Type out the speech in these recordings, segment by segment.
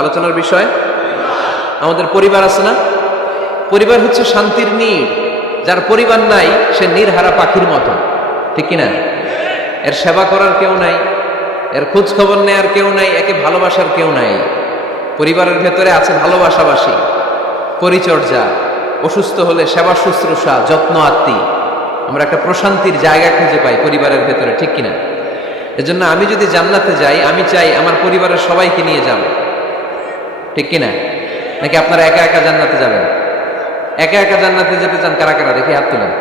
আলোচনার বিষয় আমাদের পরিবার আছে না? পরিবার হচ্ছে শান্তির নীড়। যার পরিবার নাই সে নির্হারা পাখির মতো, ঠিক কিনা? এর সেবা করার কেউ নাই, এর খোঁজ খবর নেয়ার কেউ নাই, একে ভালোবাসার কেউ নাই। পরিবারের ভেতরে আছে ভালোবাসাবাসী, পরিচর্যা, অসুস্থ হলে সেবা শুশ্রূষা, যত্ন আত্মি। আমরা একটা প্রশান্তির জায়গা খুঁজে পাই পরিবারের ভেতরে, ঠিক কিনা? এজন্য আমি যদি জান্নাতে যাই, আমি চাই আমার পরিবারের সবাইকে নিয়ে যাব, ঠিক কিনা? নাকি আপনারা একা একা জান্নাতে যাবেন? একা একা জান্নাতে যেতে চান কারা কারা? দেখি হাত তুলেন।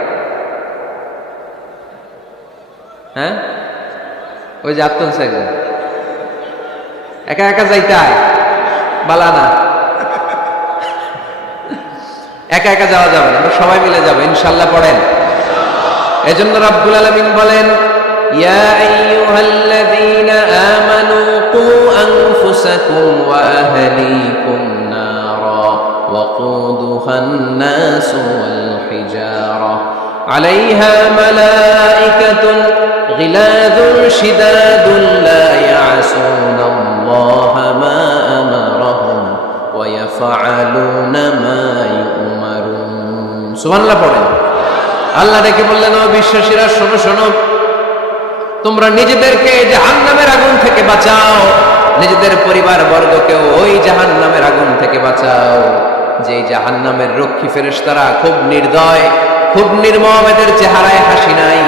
হ্যাঁ, ওই যে হাত তুলছে একজন। একা একা যাইতে আয় বালা না, একা একা যাওয়া যাবে না, আমরা সবাই মিলে যাবো ইনশাআল্লাহ। পড়েন। এজন্য রাব্বুল আলামিন বলেন, ইয়া আইয়ুহাল্লাযীনা আমানু কু আনফুসাকুম ওয়া আহলিকুম নারা ওয়াকুদুহান নাসু ওয়াল হিজারা আলাইহা মালাইকাতুন গিলাযুন শিদাদুন লা ইয়াসুনাল্লাহা মা আমারাহুম ওয়া ইয়াফআলুনা মা ইউমারুন। সুবহানাল্লাহ পড়েন। আল্লাহ ডেকে বললেন, ও বিশ্বাসীরা শোনো শোনো, তোমরা নিজেদেরকে জাহান্নামের আগুন থেকে বাঁচাও, নিজেদের পরিবার বর্গকেও ওই জাহান্নামের আগুন থেকে বাঁচাও। যে জাহান্নামের রক্ষী ফেরেশতারা খুব নির্দয়, খুব নির্মম, এদের চেহারায় হাসি নাই।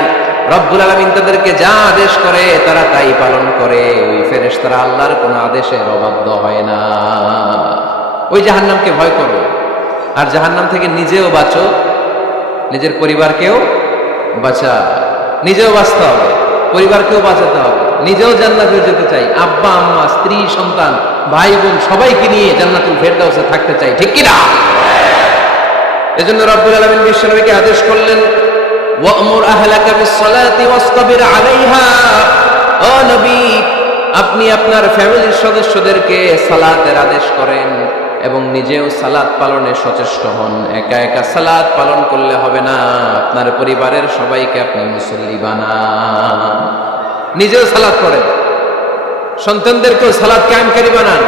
রব্বুল আলামিন তাদেরকে যা আদেশ করে তারা তাই পালন করে। ওই ফেরেশতারা আল্লাহর কোনো আদেশের অবাধ্য হয় না। ওই জাহান্নামকে ভয় করো, আর জাহান্নাম থেকে নিজেও বাঁচো, নিজের পরিবারকেও বাঁচা। নিজেও বাঁচতে হবে, পরিবারকেও বাঁচাতে হবে। নিজেও জান্নাতে যেতে চাই, আব্বা আম্মা, স্ত্রী, সন্তান, ভাই বোন সবাইকে নিয়ে জান্নাতুল ফেরদাউসে থাকতে চাই, ঠিক কি না? এজন্য রব্বুল আলামিন বিশ্বনবীকে আদেশ করলেন, ওয়া'মুর আহলাকা বিস-সালাতি ওয়াসতাবির আলাইহা। ও নবী, আপনি আপনার ফ্যামিলির সদস্যদেরকে সালাতের আদেশ করেন এবং নিজেও সালাত পালনে সচেষ্ট হন। একা একা সালাত পালন করলে হবে না, আপনার পরিবারের সবাইকে আপনি মুসল্লি বানান। নিজেও সালাত পড়েন, সন্তানদেরকেও সালাত কায়েমকারী বানান।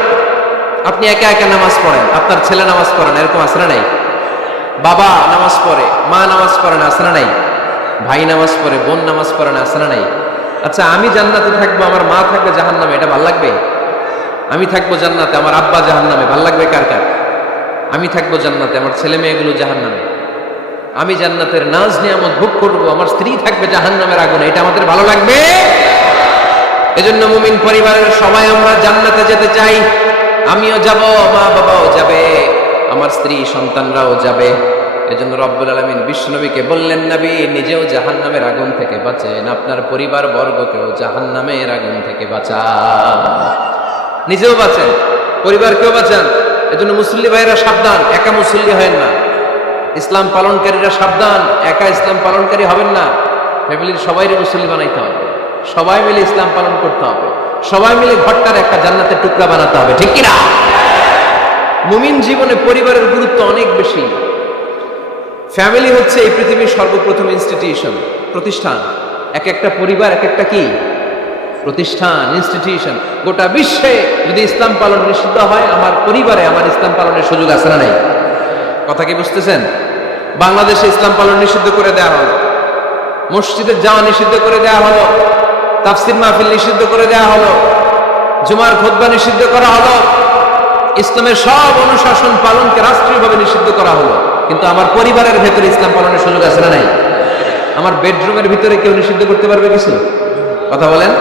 আপনি একা একা নামাজ পড়েন, আপনার ছেলে নামাজ পড়েন, এরকম আছে না নাই? বাবা নামাজ পড়ে, মা নামাজ পড়েন, আছে না নাই? ভাই নামাজ পড়ে, বোন নামাজ পড়েন, আছে না নাই? আচ্ছা, আমি জান্নাতে থাকবো, আমার মা থাকবে জাহান্নামে, এটা ভাল লাগবে? আমি থাকবো জান্নাতে, আমার আব্বা জাহান্নামে, ভাল লাগবে কার কার? আমি থাকবো জান্নাতে, আমার ছেলে মেয়েগুলো জাহান্নামে। আমি জান্নাতের নাজ নিয়ামত ভোগ করবো, আমার স্ত্রী থাকবে জাহান্নামের আগুনে, এটা আমাদের ভালো লাগবে? এজন্য মুমিন পরিবারের সবাই আমরা জান্নাতে যেতে চাই। আমিও যাব, মা বাবাও যাবে, আমার স্ত্রী সন্তানরাও যাবে। এজন্য রব্বুল আলামিন বিশ্বনবীকে বললেন, নবী নিজেও জাহান্নামের আগুন থেকে বাঁচেন, আপনার পরিবার বর্গকেও জাহান্নামের আগুন থেকে বাঁচান। নিজেও বাঁচেন, পরিবারকেও বাঁচান। এজন্য মুসল্লি ভাইরা সাবধান, একা মুসল্লি হয় না। ইসলাম পালনকারীরা সাবধান, একা ইসলাম পালনকারী হবেন না। ফ্যামিলির সবাইকে মুসল্লি বানাইতে হবে, সবাই মিলে ইসলাম পালন করতে হবে, সবাই মিলে ঘরটার একটা জান্নাতের টুকরা বানাতে হবে, ঠিক কিনা? মুমিন জীবনে পরিবারের গুরুত্ব অনেক বেশি। ফ্যামিলি হচ্ছে এই পৃথিবীর সর্বপ্রথম ইনস্টিটিউশন, প্রতিষ্ঠান। এক একটা পরিবার এক একটা কি প্রতিষ্ঠান, ইনস্টিটিউশন। গোটা বিশ্বে যদি ইসলাম পালন নিষিদ্ধ হয়, আমার পরিবারে আমার ইসলাম পালনের সুযোগ আছে না নাই? কথা কি বুঝতেছেন? বাংলাদেশে ইসলাম পালন নিষিদ্ধ করে দেওয়া হলো, মসজিদে যাওয়া নিষিদ্ধ করে দেওয়া হলো, তাফসীর মাহফিল নিষিদ্ধ করে দেওয়া হলো, জুমার খুতবা নিষিদ্ধ করা হলো, ইসলামের সব অনুশাসন পালনকে রাষ্ট্রীয়ভাবে নিষিদ্ধ করা হলো। কিন্তু আমার পরিবারের ভেতরে ইসলাম পালনের সুযোগ আছে না নাই? আমার বেডরুমের ভিতরে কেউ নিষিদ্ধ করতে পারবে কিছু? কথা বলেন।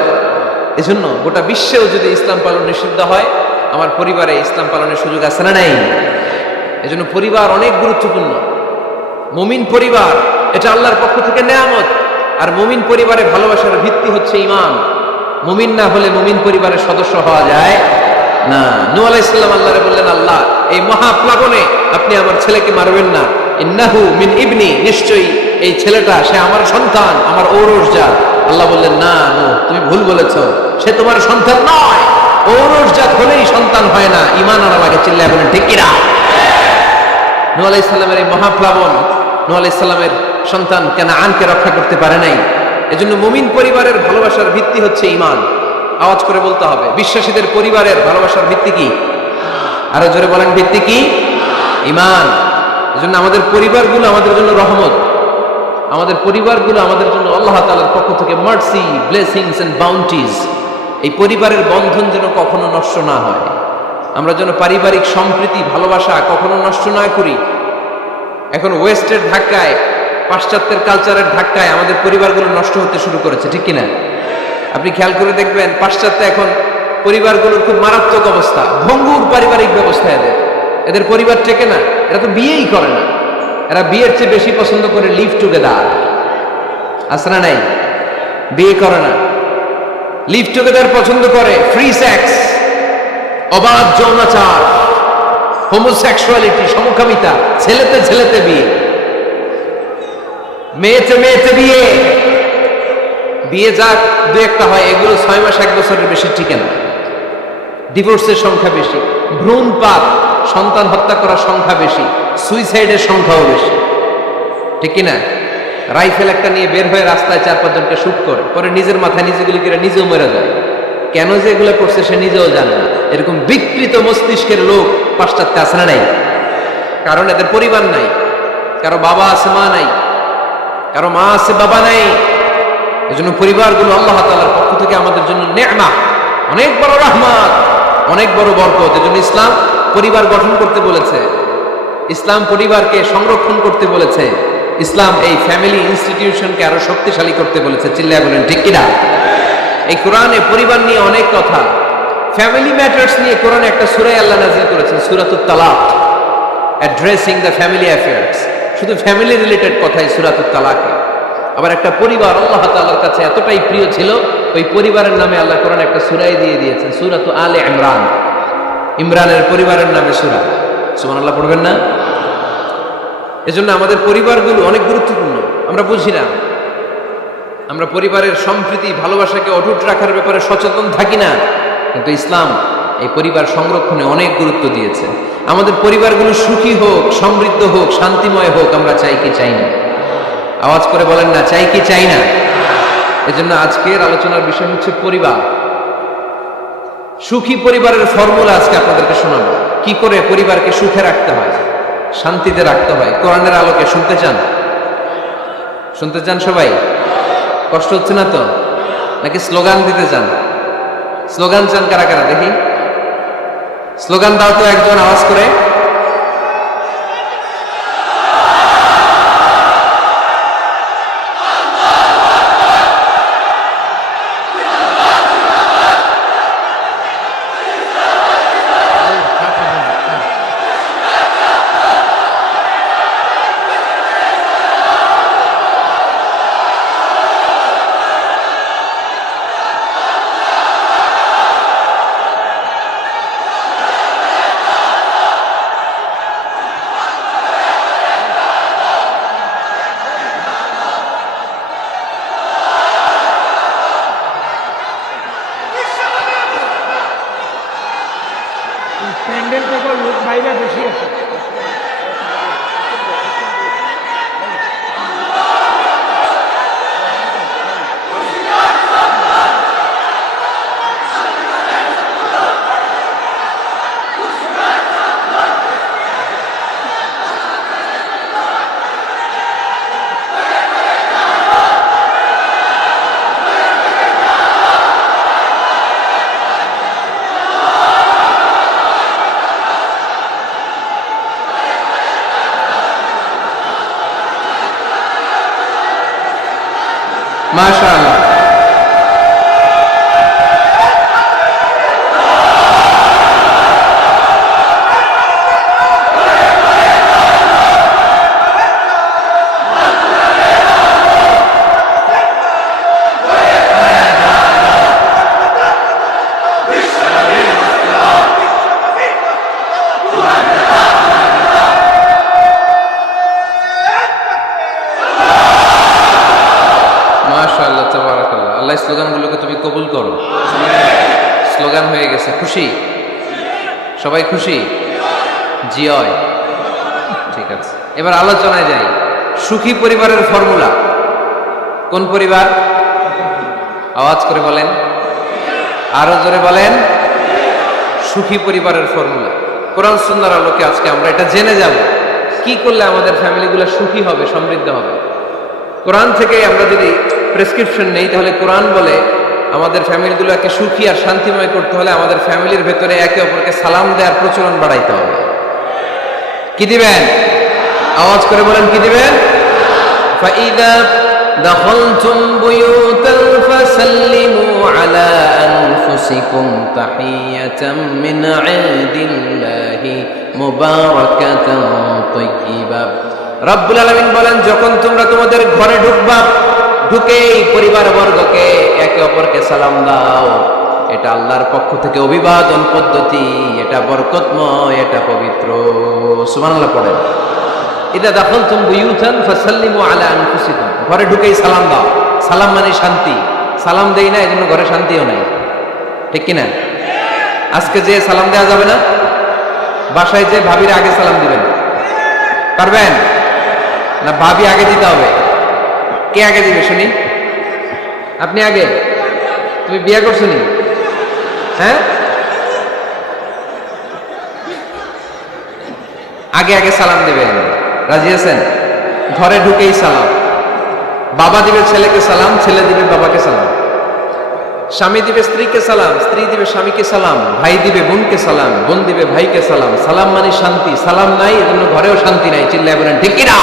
এজন্য গোটা বিশ্বেও যদি ইসলাম পালন নিষিদ্ধ হয়, আমার পরিবারে ইসলাম পালনের সুযোগ আছে না নাই? এজন্য পরিবার অনেক গুরুত্বপূর্ণ। মুমিন পরিবার এটা আল্লাহর পক্ষ থেকে নেয়ামত। আর মুমিন পরিবারে ভালোবাসার ভিত্তি হচ্ছে ঈমান। মুমিন না হলে মুমিন পরিবারের সদস্য হওয়া যায় না। নূহ আলাইহিস সালাম আল্লাহরে বললেন, আল্লাহ এই মহাপ্লাবনে আপনি আমার ছেলেকে মারবেন না। ইন্নাহু মিন ইবনি, নিশ্চয়ই এই ছেলেটা সে আমার সন্তান, আমার ঔরসজাত। আল্লাহ বললেন, না নূহ, তুমি ভুল বলেছো, সে তোমার সন্তান নয়। ঔরসজাত হলেই সন্তান হয় না, ঈমান আনা লাগে। চিল্লায় বলেন ঠিক কিনা? নূহ আলাইহিস সালামের এই মহাপ্লাবন নূহ আলাইহিস সালামের সন্তান কানাআনকে রক্ষা করতে পারে নাই। এজন্য মুমিন পরিবারের ভালোবাসার ভিত্তি হচ্ছে ঈমান। আওয়াজ করে বলতে হবে, বিশ্বাসীদের পরিবারের ভালোবাসার ভিত্তি কি? আরো জোরে বলেন ভিত্তি কি? ঈমান। এজন্য আমাদের পরিবারগুলো আমাদের জন্য রহমত, আমাদের পরিবারগুলো আমাদের জন্য আল্লাহ তাআলার পক্ষ থেকে মার্সি, ব্লেসিংস এন্ড বাউন্টিজ। এই পরিবারের বন্ধন যেন কখনো নষ্ট না হয়, আমরা যেন পারিবারিক সম্প্রীতি ভালোবাসা কখনো নষ্ট না করি। এখন ওয়েস্টের ধাক্কায়, পাশ্চাত্যের কালচারের ধাক্কায় আমাদের পরিবারগুলো নষ্ট হতে শুরু করেছে, ঠিক কিনা? আপনি খেয়াল করে দেখবেন পাশ্চাত্যে এখন পরিবারগুলোর খুব মারাত্মক অবস্থা, ভঙ্গুর পারিবারিক ব্যবস্থা। এদের পরিবার টেকে না, এরা তো বিয়েই করে না, এরা বিয়ের চেয়ে বেশি পছন্দ করে লিভ টুগেদার। আছে না নাই? বিয়ে করে না, লিভ টুগেদার পছন্দ করে, ফ্রি সেক্স, অবাধ যৌনাচার, হোমোসেক্সুয়ালিটি, সমকামিতা, ছেলেতে ছেলেতে বিয়ে, মেয়েতে মেয়েতে বিয়ে। বিয়ে যা দু একটা হয় এগুলো 6 মাস 1 বছরের বেশি টিকে না। ডিভোর্সের সংখ্যা বেশি, ভ্রূণপাত, সন্তান হত্যা করার সংখ্যা বেশি, সুইসাইডের সংখ্যাও বেশি, ঠিক কিনা? রাইফেল একটা নিয়ে বের হয়ে রাস্তায় 4-5 জনকে শুট করে, পরে নিজের মাথায় নিজে গুলি করে নিজেও মরে যায়। কেন যে এগুলো করছে সে নিজেও জানে না। এরকম বিকৃত মস্তিষ্কের লোক পাশ্চাত্যে আছে না নাই? কারণ এদের পরিবার নাই, কারো বাবা আছে মা নাই, কারো মা আছে বাবা নাই। এজন্য পরিবারগুলো আল্লাহ তাআলার পক্ষ থেকে আমাদের জন্য নেয়ামত, অনেক বড় রহমত, অনেক বড় বরকত। এজন্য ইসলাম পরিবার গঠন করতে বলেছে, ইসলাম পরিবারকে সংরক্ষণ করতে বলেছে, ইসলাম এই ফ্যামিলি ইনস্টিটিউশনকে আরো শক্তিশালী করতে বলেছে। চিল্লায় বলেন ঠিক কিনা? এই কোরআনে পরিবার নিয়ে অনেক কথা, ফ্যামিলি ম্যাটার্স নিয়ে কোরআনে একটা সূরা আল্লাহ নাযিল করেছেন, সূরাতুত তালাক, অ্যাড্রেসিং দ্য ফ্যামিলি অ্যাফেয়ার্স। শুধু ফ্যামিলি রিলেটেড কথাই সূরাতুত তালাকে। আবার একটা পরিবার আল্লাহ তাআলার কাছে এতটাই প্রিয় ছিল, ওই পরিবারের নামে আল্লাহ কোরআনে একটা সূরাই দিয়ে দিয়েছেন, সূরাতু আলে ইমরান। ইমরানের পরিবারের নামে সূরা। সুবহানাল্লাহ পড়বেন না? এজন্য আমাদের পরিবারগুলো অনেক গুরুত্বপূর্ণ। আমরা বুঝি না, আমরা পরিবারের সম্প্রীতি ভালোবাসাকে অটুট রাখার ব্যাপারে সচেতন থাকি না, কিন্তু ইসলাম এই পরিবার সংরক্ষণে অনেক গুরুত্ব দিয়েছে। আমাদের পরিবারগুলো সুখী হোক, সমৃদ্ধ হোক, শান্তিময় হোক, আমরা চাই কি চাই না? আওয়াজ করে বলেন না, চাই কি চাই না? এজন্য আজকের আলোচনার বিষয় হচ্ছে পরিবার। সুখী পরিবারের ফর্মুলা আজকে আপনাদেরকে শোনাবো, কি করে পরিবারকে সুখে রাখতে হয়, শান্তিতে রাখতে হয়। কোরআনের আলোকে শুনতে চান? শুনতে চান সবাই? কষ্ট হচ্ছে না তো? নাকি স্লোগান দিতে চান? স্লোগান চান কারা কারা দেখি? স্লোগান দাও তো একজন আওয়াজ করে। প্যান্ডেল থেকে লোক বাইরে বেশি আছে। মাশাআল্লাহ। মাশাআল্লাহ, তাবারাকাল্লাহ। আল্লাহ স্লোগানগুলোকে তুমি কবুল করো। স্লোগান হয়ে গেছে, খুশি? সবাই খুশি? জিয়য়। ঠিক আছে, এবার আলোচনায় যাই। সুখী পরিবারের ফর্মুলা কোন পরিবার? আওয়াজ করে বলেন, আরো জোরে বলেন। সুখী পরিবারের ফর্মুলা কোরআন সুন্নাহর আলোকে আজকে আমরা এটা জেনে যাব কি করলে আমাদের ফ্যামিলিগুলো সুখী হবে, সমৃদ্ধ হবে। কোরআন থেকে আমরা যদি প্রেসক্রিপশন নেই, তাহলে কোরআন বলে আমাদের ফ্যামিলিগুলোকে সুখী আর শান্তিময় করতে হলে আমাদের ফ্যামিলির ভেতরে একে অপরকে সালাম দেওয়ার প্রচলন বাড়াইতে হবে। কি দিবেন? আওয়াজ করে বলেন, কি দিবেন? فَإِذَا دَخَلْتُمْ بُيُوتًا فَسَلِّمُوا عَلَى أَنفُسِكُمْ تَحِيَّةً مِنْ عِندِ اللَّهِ مُبَارَكَةً طَيِّبَةً। রব্বুল আলামিন বলেন, যখন তোমরা তোমাদের ঘরে ঢুকবা, ঢুকেই পরিবারবর্গকে একে অপরকে সালাম দাও। এটা আল্লাহর পক্ষ থেকে অভিবাদন পদ্ধতি, এটা বরকতময়, এটা পবিত্র। সুবহানাল্লাহ পড়েন। ইদা দাখালতুম বুয়ুতান ফাসাল্লিমু আলা আনফুসিকুম। ঘরে ঢুকেই সালাম দাও। সালাম মানে শান্তি। সালাম দেই না, এজন্য ঘরে শান্তিও নাই। ঠিক কি না? আজকে যে সালাম দেওয়া যাবে না, বাসায় যে ভাবির আগে সালাম দিবেন, পারবেন না? ভাবি আগে দিতে হবে। কে আগে দিবে শুনি? আপনি আগে। তুমি বিয়ে করছো নি? হ্যাঁ, আগে আগে সালাম দিবেন। রাজি আছেন? ঘরে ঢুকেই সালাম। বাবা দিবে ছেলেকে সালাম, ছেলে দিবে বাবাকে সালাম। স্বামী দিবে স্ত্রীকে সালাম, স্ত্রী দিবে স্বামীকে সালাম, ভাই দিবে বোনকে সালাম, বোন দিবে ভাইকে সালাম। সালাম মানে শান্তি। সালাম নাই, এজন্য ঘরেও শান্তি নাই। চিল্লায় বলেন ঠিক কি না?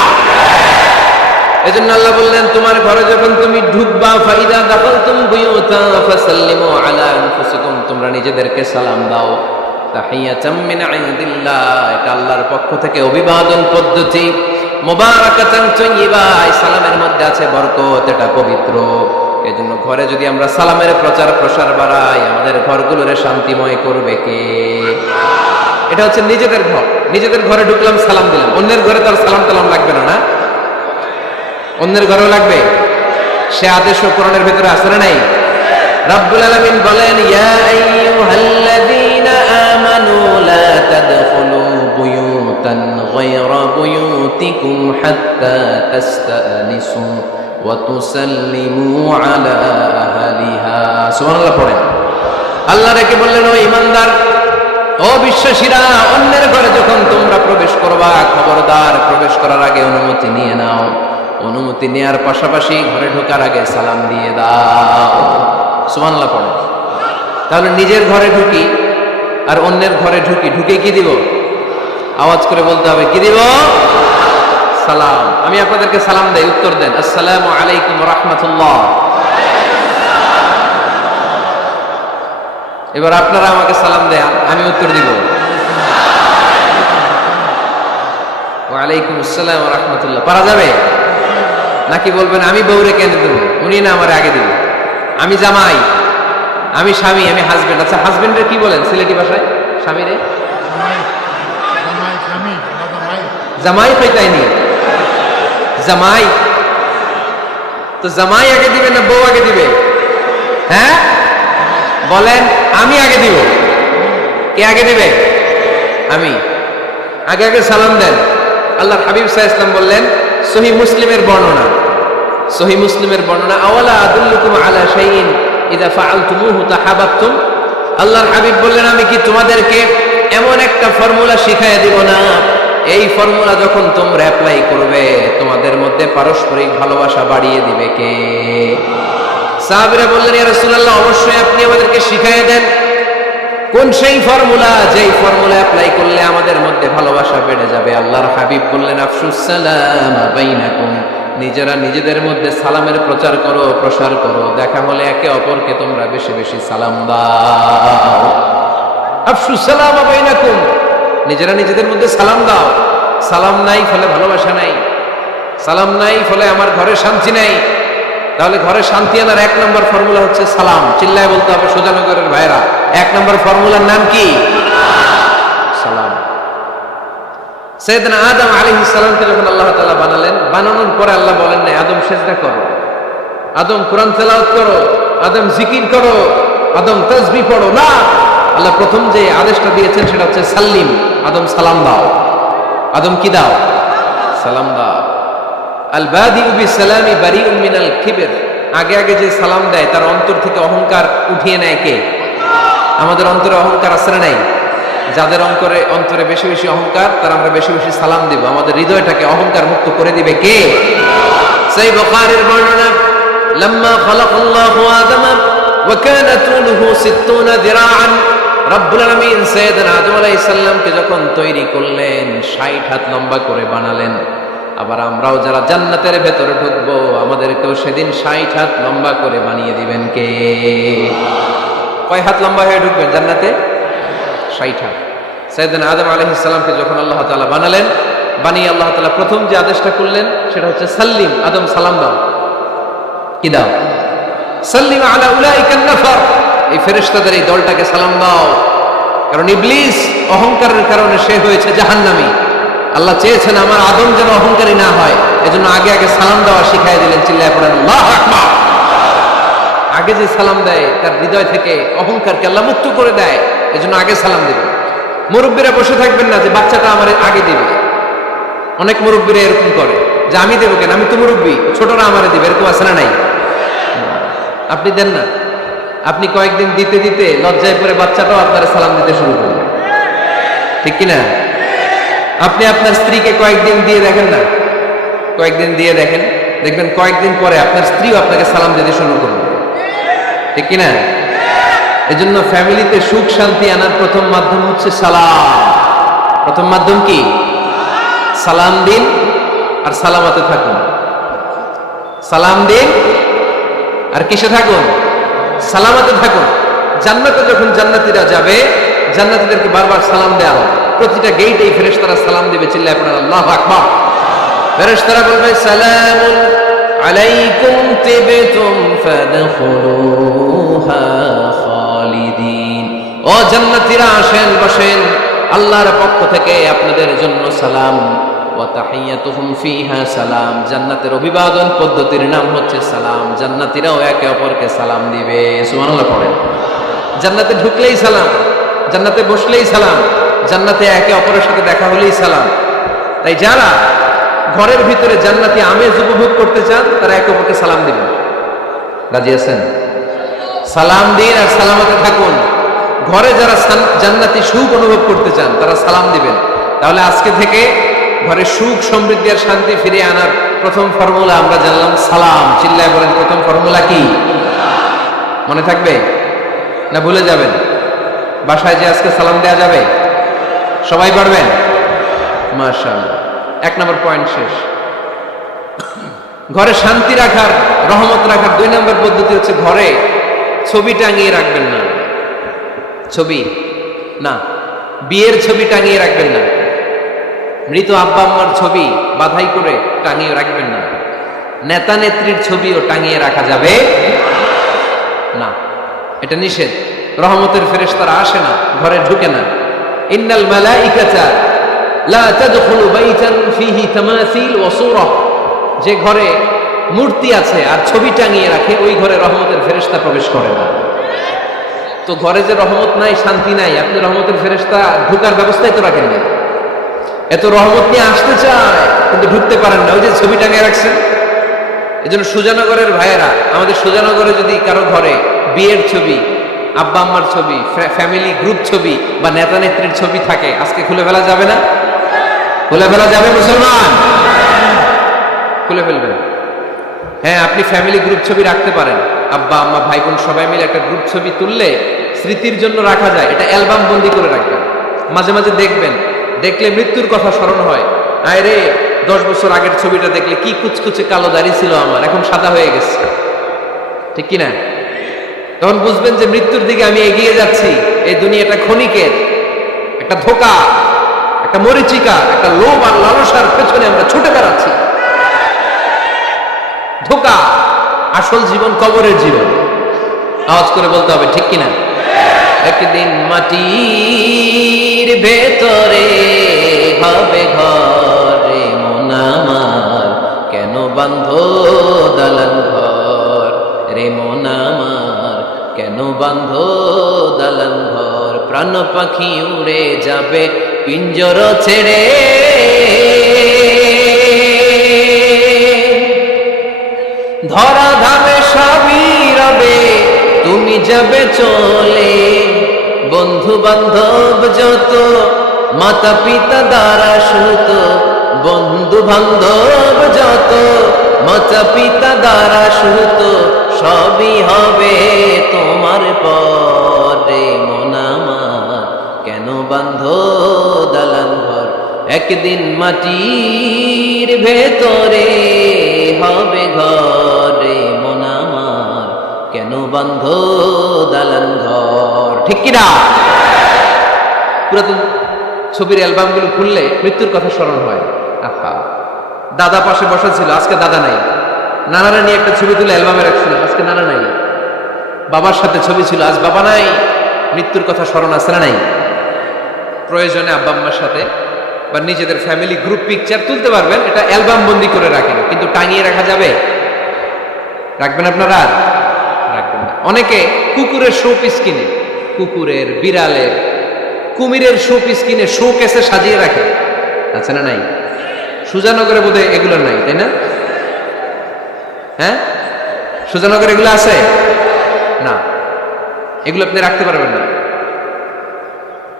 এজন্য আল্লাহ বললেন, তোমার ঘরে যখন তুমি ঢুকবা, ফাইদা দাখালতুম বুয়ুতা ফাসাল্লিমু আলা আনফুসিকুম, তোমরা নিজেদেরকে সালাম দাও। তাহিয়াতাম মিন ইনদিল্লাহ, এটা আল্লাহর পক্ষ থেকে অভিবাদন পদ্ধতি। মুবারাকাতান তাইয়্যিবা, এই সালামের মধ্যে আছে বরকত, এটা পবিত্র। এজন্য ঘরে যদি আমরা সালামের প্রচার প্রসার বাড়াই, আমাদের ঘরগুলোরে শান্তিময় করবে কে? এটা হচ্ছে নিজেদের ঘর। নিজেদের ঘরে ঢুকলাম, সালাম দিলাম। অন্যের ঘরে তো আর সালাম টালাম লাগবে না, না? অন্যের ঘরেও লাগবে। সে আদেশ কোরআনের ভিতরে আছে না নাই? রব্বুল আলামিন বলেন, ইয়া আইয়ুহাল্লাযীনা আমানু লা তাদখুলু বুয়ুতান গায়রা বুয়ুতিকুম হাত্তা তাস্তানিসু ওয়া তুসাল্লিমু আলা আহলিহা। সুবহানাল্লাহ পড়েন। আল্লাহ রেখে বললেন, ও ঈমানদার, ও বিশ্বাসীরা, অন্যের ঘরে যখন তোমরা প্রবেশ করবা, খবরদার প্রবেশ করার আগে অনুমতি নিয়ে নাও। অনুমতি নেওয়ার পাশাপাশি ঘরে ঢোকার আগে সালাম দিয়ে দাও। সুবহানাল্লাহ পড়ে। তাহলে নিজের ঘরে ঢুকি আর অন্যের ঘরে ঢুকি, ঢুকে কি দিব? আওয়াজ করে বলতে হবে, কি দিব? সালাম। আমি আপনাদেরকে সালাম দেই, উত্তর দেন, আসসালামু আলাইকুম ওয়া রাহমাতুল্লাহ। এবার আপনারা আমাকে সালাম দেন, আমি উত্তর দিব, ওয়া আলাইকুম আসসালাম ওয়া রাহমাতুল্লাহ। পারা যাবে? নাকি বলবেন আমি বউরে কেন দেবো, উনি না আমার আগে দেব? আমি জামাই, আমি স্বামী, আমি হাজবেন্ড। আচ্ছা, হাজবেন্ডের কি বলেন সিলেটি ভাষায়? স্বামীরে জামাই পাইতাইনি। জামাই তো জামাই আগে দিবে না বউ আগে দিবে? হ্যাঁ বলেন, আমি আগে দিব। কে আগে দিবে? আমি। আগে আগে সালাম দেন। আল্লাহর হাবিব সাল্লাল্লাহু আলাইহি ওয়াসাল্লাম বললেন, সহিহ মুসলিমের বর্ণনা, সহিহ মুসলিমের বর্ণনা, আওয়ালা আদুল্লুকুম আলা শাইইন ইযা ফাআলতুমুহু তাহাব্বাতুম। আল্লাহর হাবিব বললেন, আমি কি তোমাদেরকে এমন একটা ফর্মুলা শিখাইয়া দিব না, এই ফর্মুলা যখন তোমরা অ্যাপ্লাই করবে, তোমাদের মধ্যে পারস্পরিক ভালোবাসা বাড়িয়ে দিবে কে? সাহাবীরা বললেন, ইয়া রাসূলুল্লাহ, অবশ্যই আপনি আমাদেরকে শিখাইয়া দেন। কোন সেই ফর্মুলা, যেই ফর্মুলা অ্যাপ্লাই করলে আমাদের মধ্যে ভালোবাসা বেড়ে যাবে? আল্লাহর হাবিব বললেন, আফশুস সালাম বাইনাকুম, নিজেরা নিজেদের মধ্যে সালামের প্রচার করো, প্রসার করো। দেখা হলে একে অপরকে তোমরা বেশি বেশি সালাম দাও। আফশুস সালাম বাইনাকুম, নিজেরা নিজেদের মধ্যে সালাম দাও। সালাম নাই ফলে ভালোবাসা নাই, সালাম নাই ফলে আমার ঘরে শান্তি নাই। তাহলে ঘরে শান্তি আনার এক নম্বর ফর্মুলা হচ্ছে সালাম। চিল্লায় বলতে হবে সোজানগরের ভাইরা, এক নম্বর ফর্মুলার নাম কি? সালাম। সাইয়েদনা আদম আলাইহিস সালামকে যখন আল্লাহ তাআলা বানালেন, বানানোর পরে আল্লাহ বলেন না আদম সিজদা করো, আদম কোরআন তেলাওয়াত করো, আদম জিকির করো, আদম তাসবিহ পড়ো, না। আল্লাহ প্রথম যে আদেশটা দিয়েছেন সেটা হচ্ছে সাল্লিম, আদম সালাম দাও। আদম কি দাও? সালাম দাও। আল বাদিউ বিসালামি বারিউম মিনাল কিবর, আগে আগে যে সালাম দেয় তার অন্তর থেকে অহংকার উঠিয়ে নেয় কে? আমাদের অন্তরে অহংকার আছে না নাই? যাদের অন্তরে বেশি বেশি অহংকার, তারা আমরা বেশি বেশি সালাম দিব। আমাদের হৃদয়টাকে অহংকার মুক্ত করে দিবে কে? সেই বুখারীর বর্ণনা, লাম্মা খালাকাল্লাহু আদম ওয়া কানা তুলুহু 60 যিরাআন, রব্বুল আলামিন সাইয়েদনা আদম আলাইহিস সালামকে যখন তৈরি করলেন 60 হাত লম্বা করে বানালেন। আবার আমরাও যারা জান্নাতের ভেতরে ঢুকবো, আমাদেরকেও সেদিন 60 হাত লম্বা করে বানিয়ে দিবেন কে? কয় হাত লম্বা হয়ে ঢুকবেন জান্নাতে? 60 হাত। সাইয়েদনা আদম আলাইহিস সালামকে যখন আল্লাহ তাআলা বানালেন, বানিয়ে আল্লাহ তাআলা প্রথম যে আদেশটা করলেন সেটা হচ্ছে সাল্লিম, আদম সালাম দাও। কি দাও? সাল্লিম আলা উলাইকান নাফার, এই ফেরেশতাদের এই দলটাকে সালাম দাও। কারণ ইবলিস অহংকারের কারণে সে হয়েছে জাহান্নামী। আল্লাহ চেয়েছেন আমার আদম যেন অহংকারী না হয়, এজন্য আগে আগে সালাম দেওয়া শিখাই দিলেন। চিল্লায় পড়েন আল্লাহু আকবার। আগে যে সালাম দেয় তার হৃদয় থেকে অহংকারকে আল্লাহ মুক্ত করে দেয়, এজন্য আগে সালাম দিবেন। মুরব্বীরা বসে থাকবেন না যে বাচ্চাটা আমার আগে দিবে। অনেক মুরব্বীরা এরকম করে যে আমি দেবো কেন, আমি তো মুরব্বী, ছোটরা আমারে দিবে, এরকম আছে না নাই? আপনি দেন না। আপনি কয়েকদিন দিতে দিতে লজ্জায় পড়ে বাচ্চাটাও আপনার সালাম দিতে শুরু করবে, ঠিক কিনা? আপনি আপনার স্ত্রীকে কয়েকদিন দিয়ে দেখেন না, কয়েকদিন দিয়ে দেখেন, দেখবেন কয়েকদিন পরে আপনার স্ত্রীও আপনাকে সালাম দিতে শুরু করবে, ঠিক কিনা? এজন্য ফ্যামিলিতে সুখ শান্তি আনার প্রথম মাধ্যম হচ্ছে সালাম। প্রথম মাধ্যম কি? সালাম দিন আর সালামতে থাকুন। সালাম দিন আর কিসে থাকুন? সালামতে থাকুন। জান্নাতে যখন জান্নাতীরা যাবে, জান্নাতীদেরকে বারবার সালাম দেওয়া হবে। প্রতিটা গেইটেই ফেরেশতারা সালাম দিবে। চিল্লায় পড়েন আল্লাহু আকবার। ফেরেশতারা বলবে সালামুন আলাইকুম তিবতুম ফাদখুলুহা খালিদিন। ও জান্নাতীরা আসেন, বসেন, আল্লাহর পক্ষ থেকে আপনাদের জন্য সালাম। ওয়া তাহিয়াতুহুম ফিহা সালাম। জান্নাতের অভিবাদন পদ্ধতির নাম হচ্ছে সালাম। জান্নাতীরাও একে অপরকে সালাম দিবে। সুবহানাল্লাহ পড়েন। জান্নাতে ঢুকলেই সালাম, জান্নাতে বসলেই সালাম, জান্নাতে একে অপরের সাথে দেখা হলেই সালাম। তাই যারা ঘরের ভিতরে জান্নাতি আমেজ উপভোগ করতে চান তারা একে অপরকে সালাম দিবেন। রাজি আছেন? সালাম দিন আর সালামতে থাকুন। ঘরে যারা জান্নাতি সুখ অনুভব করতে চান তারা সালাম দিবেন। তাহলে আজকে থেকে ঘরে সুখ সমৃদ্ধি আর শান্তি ফিরিয়ে আনার প্রথম ফর্মুলা আমরা জানলাম সালাম। চিল্লায় বলেন প্রথম ফর্মুলা কি? মনে থাকবে না ভুলে যাবেন? বাসায় যে আজকে সালাম দেয়া যাবে, সবাই পারবেন? মাশাআল্লাহ। 1 নম্বর পয়েন্ট শেষ। ঘরে শান্তি রাখার, রহমত রাখার 2 নম্বর পদ্ধতি হচ্ছে ঘরে ছবি টাঙিয়ে রাখবেন না। ছবি না, বিয়ের ছবি টাঙিয়ে রাখবেন না। মৃত আব্বা আম্মার ছবি বাধাই করে টাঙিয়ে রাখবেন না। নেতা নেত্রীর ছবিও টাঙিয়ে রাখা যাবে না, এটা নিষেধ। রহমতের ফেরেশতারা আসে না, ঘরে ঢুকে না। ইন্নাল মালাইকাতা লা তাদখুলু বাইতান ফিহি তামাসিল ওয়া সূরা। যে ঘরে মূর্তি আছে আর ছবি টাঙিয়ে রাখে, ওই ঘরে রহমতের ফেরেশতা প্রবেশ করে না। তো ঘরে যে রহমত নাই, শান্তি নাই, আপনি রহমতের ফেরেশতা ঢুকার ব্যবস্থাই তো রাখেন না। এত রহমত নিয়ে আসতে চায় কিন্তু ঢুকতে পারেন না, ওই যে ছবি টাঙিয়ে রাখছেন। এজন্য সুজানগরের ভাইয়েরা, আমাদের সুজানগরে যদি কারো ঘরে বিয়ের ছবি, আব্বা আম্মার ছবি, ফ্যামিলি গ্রুপ ছবি বা নেতা নেত্রীর ছবি থাকে, আজকে খুলে ফেলা যাবে না? খুলে ফেলা যাবে মুসলমান? খুলে ফেলবেন। হ্যাঁ, আপনি ফ্যামিলি গ্রুপ ছবি রাখতে পারেন। আব্বা আম্মা ভাই বোন সবাই মিলে একটা গ্রুপ ছবি তুললে স্মৃতির জন্য রাখা যায়। এটা অ্যালবাম বন্দি করে রাখবেন। মাঝে মাঝে দেখবেন, দেখলে মৃত্যুর কথা স্মরণ হয়। আয় রে, 10 বছর আগের ছবিটা দেখলে কি কুচকুচে কালো দাড়ি ছিল আমার, এখন সাদা হয়ে গেছে, ঠিক কিনা? তখন বুঝবেন যে মৃত্যুর দিকে আমি এগিয়ে যাচ্ছি। এই দুনিয়াটা ক্ষণিকের, একটা ধোঁকা, একটা মরিচিকা, একটা লোভ আর লালসার পেছনে আমরা ছুটে বেড়াচ্ছি। ধোঁকা। আসল জীবন কবরের জীবন। আওয়াজ করে বলতে হবে, ঠিক কিনা? একদিন মাটির ভেতরে হবে ঘরে মন আমার, কেন বাঁধো দালান ঘর রে মন আমার, কেন বাঁধো দালান ঘর। প্রাণ পাখি উড়ে যাবে পিঞ্জর ছেড়ে, ধরা ধামে সবই রবে, তুমি যাবে চলে বন্ধু। বন্ধু বান্ধব যত, মাতা পিতা দ্বারা সুত, বন্ধু বান্ধব যত, মাতা পিতা দ্বারা সুত, সবই হবে তোমার পরে। মন আমার কেন বান্ধ দালান ঘর, একদিন মাটির ভেতরে হবে ঘরে। মন আমার কেন বান্ধ দালান ঘর। ঠিক কিনা? পুরাতন ছবির অ্যালবামগুলো খুললে মৃত্যুর কথা স্মরণ হয়। আহা, দাদা পাশে বসা ছিল, আজকে দাদা নাই। নানারা নিয়ে একটা ছবি তুলে অ্যালবামে রাখছিলাম, আজকে নানা নাই। বাবার সাথে ছবি ছিল, আজ বাবা নাই। মৃত্যুর কথা স্মরণ আছে না নাই? প্রয়োজনে আব্বা আম্মার সাথে বা নিজেদের ফ্যামিলি গ্রুপ পিকচার তুলতে পারবেন, এটা অ্যালবাম বন্দি করে রাখেন, কিন্তু টাঙিয়ে রাখা যাবে? রাখবেন আপনারা? রাখবেন না। অনেকে কুকুরের শো পিস কিনে, কুকুরের, বিড়ালের, কুমিরের শো পিস কিনে শো কেসে সাজিয়ে রাখে, আছে না নাই? সুজানগরে বোধহয় এগুলো নাই, তাই না? হ্যাঁ, সুজানগরে এগুলো আছে না? এগুলো আপনি রাখতে পারবেন না,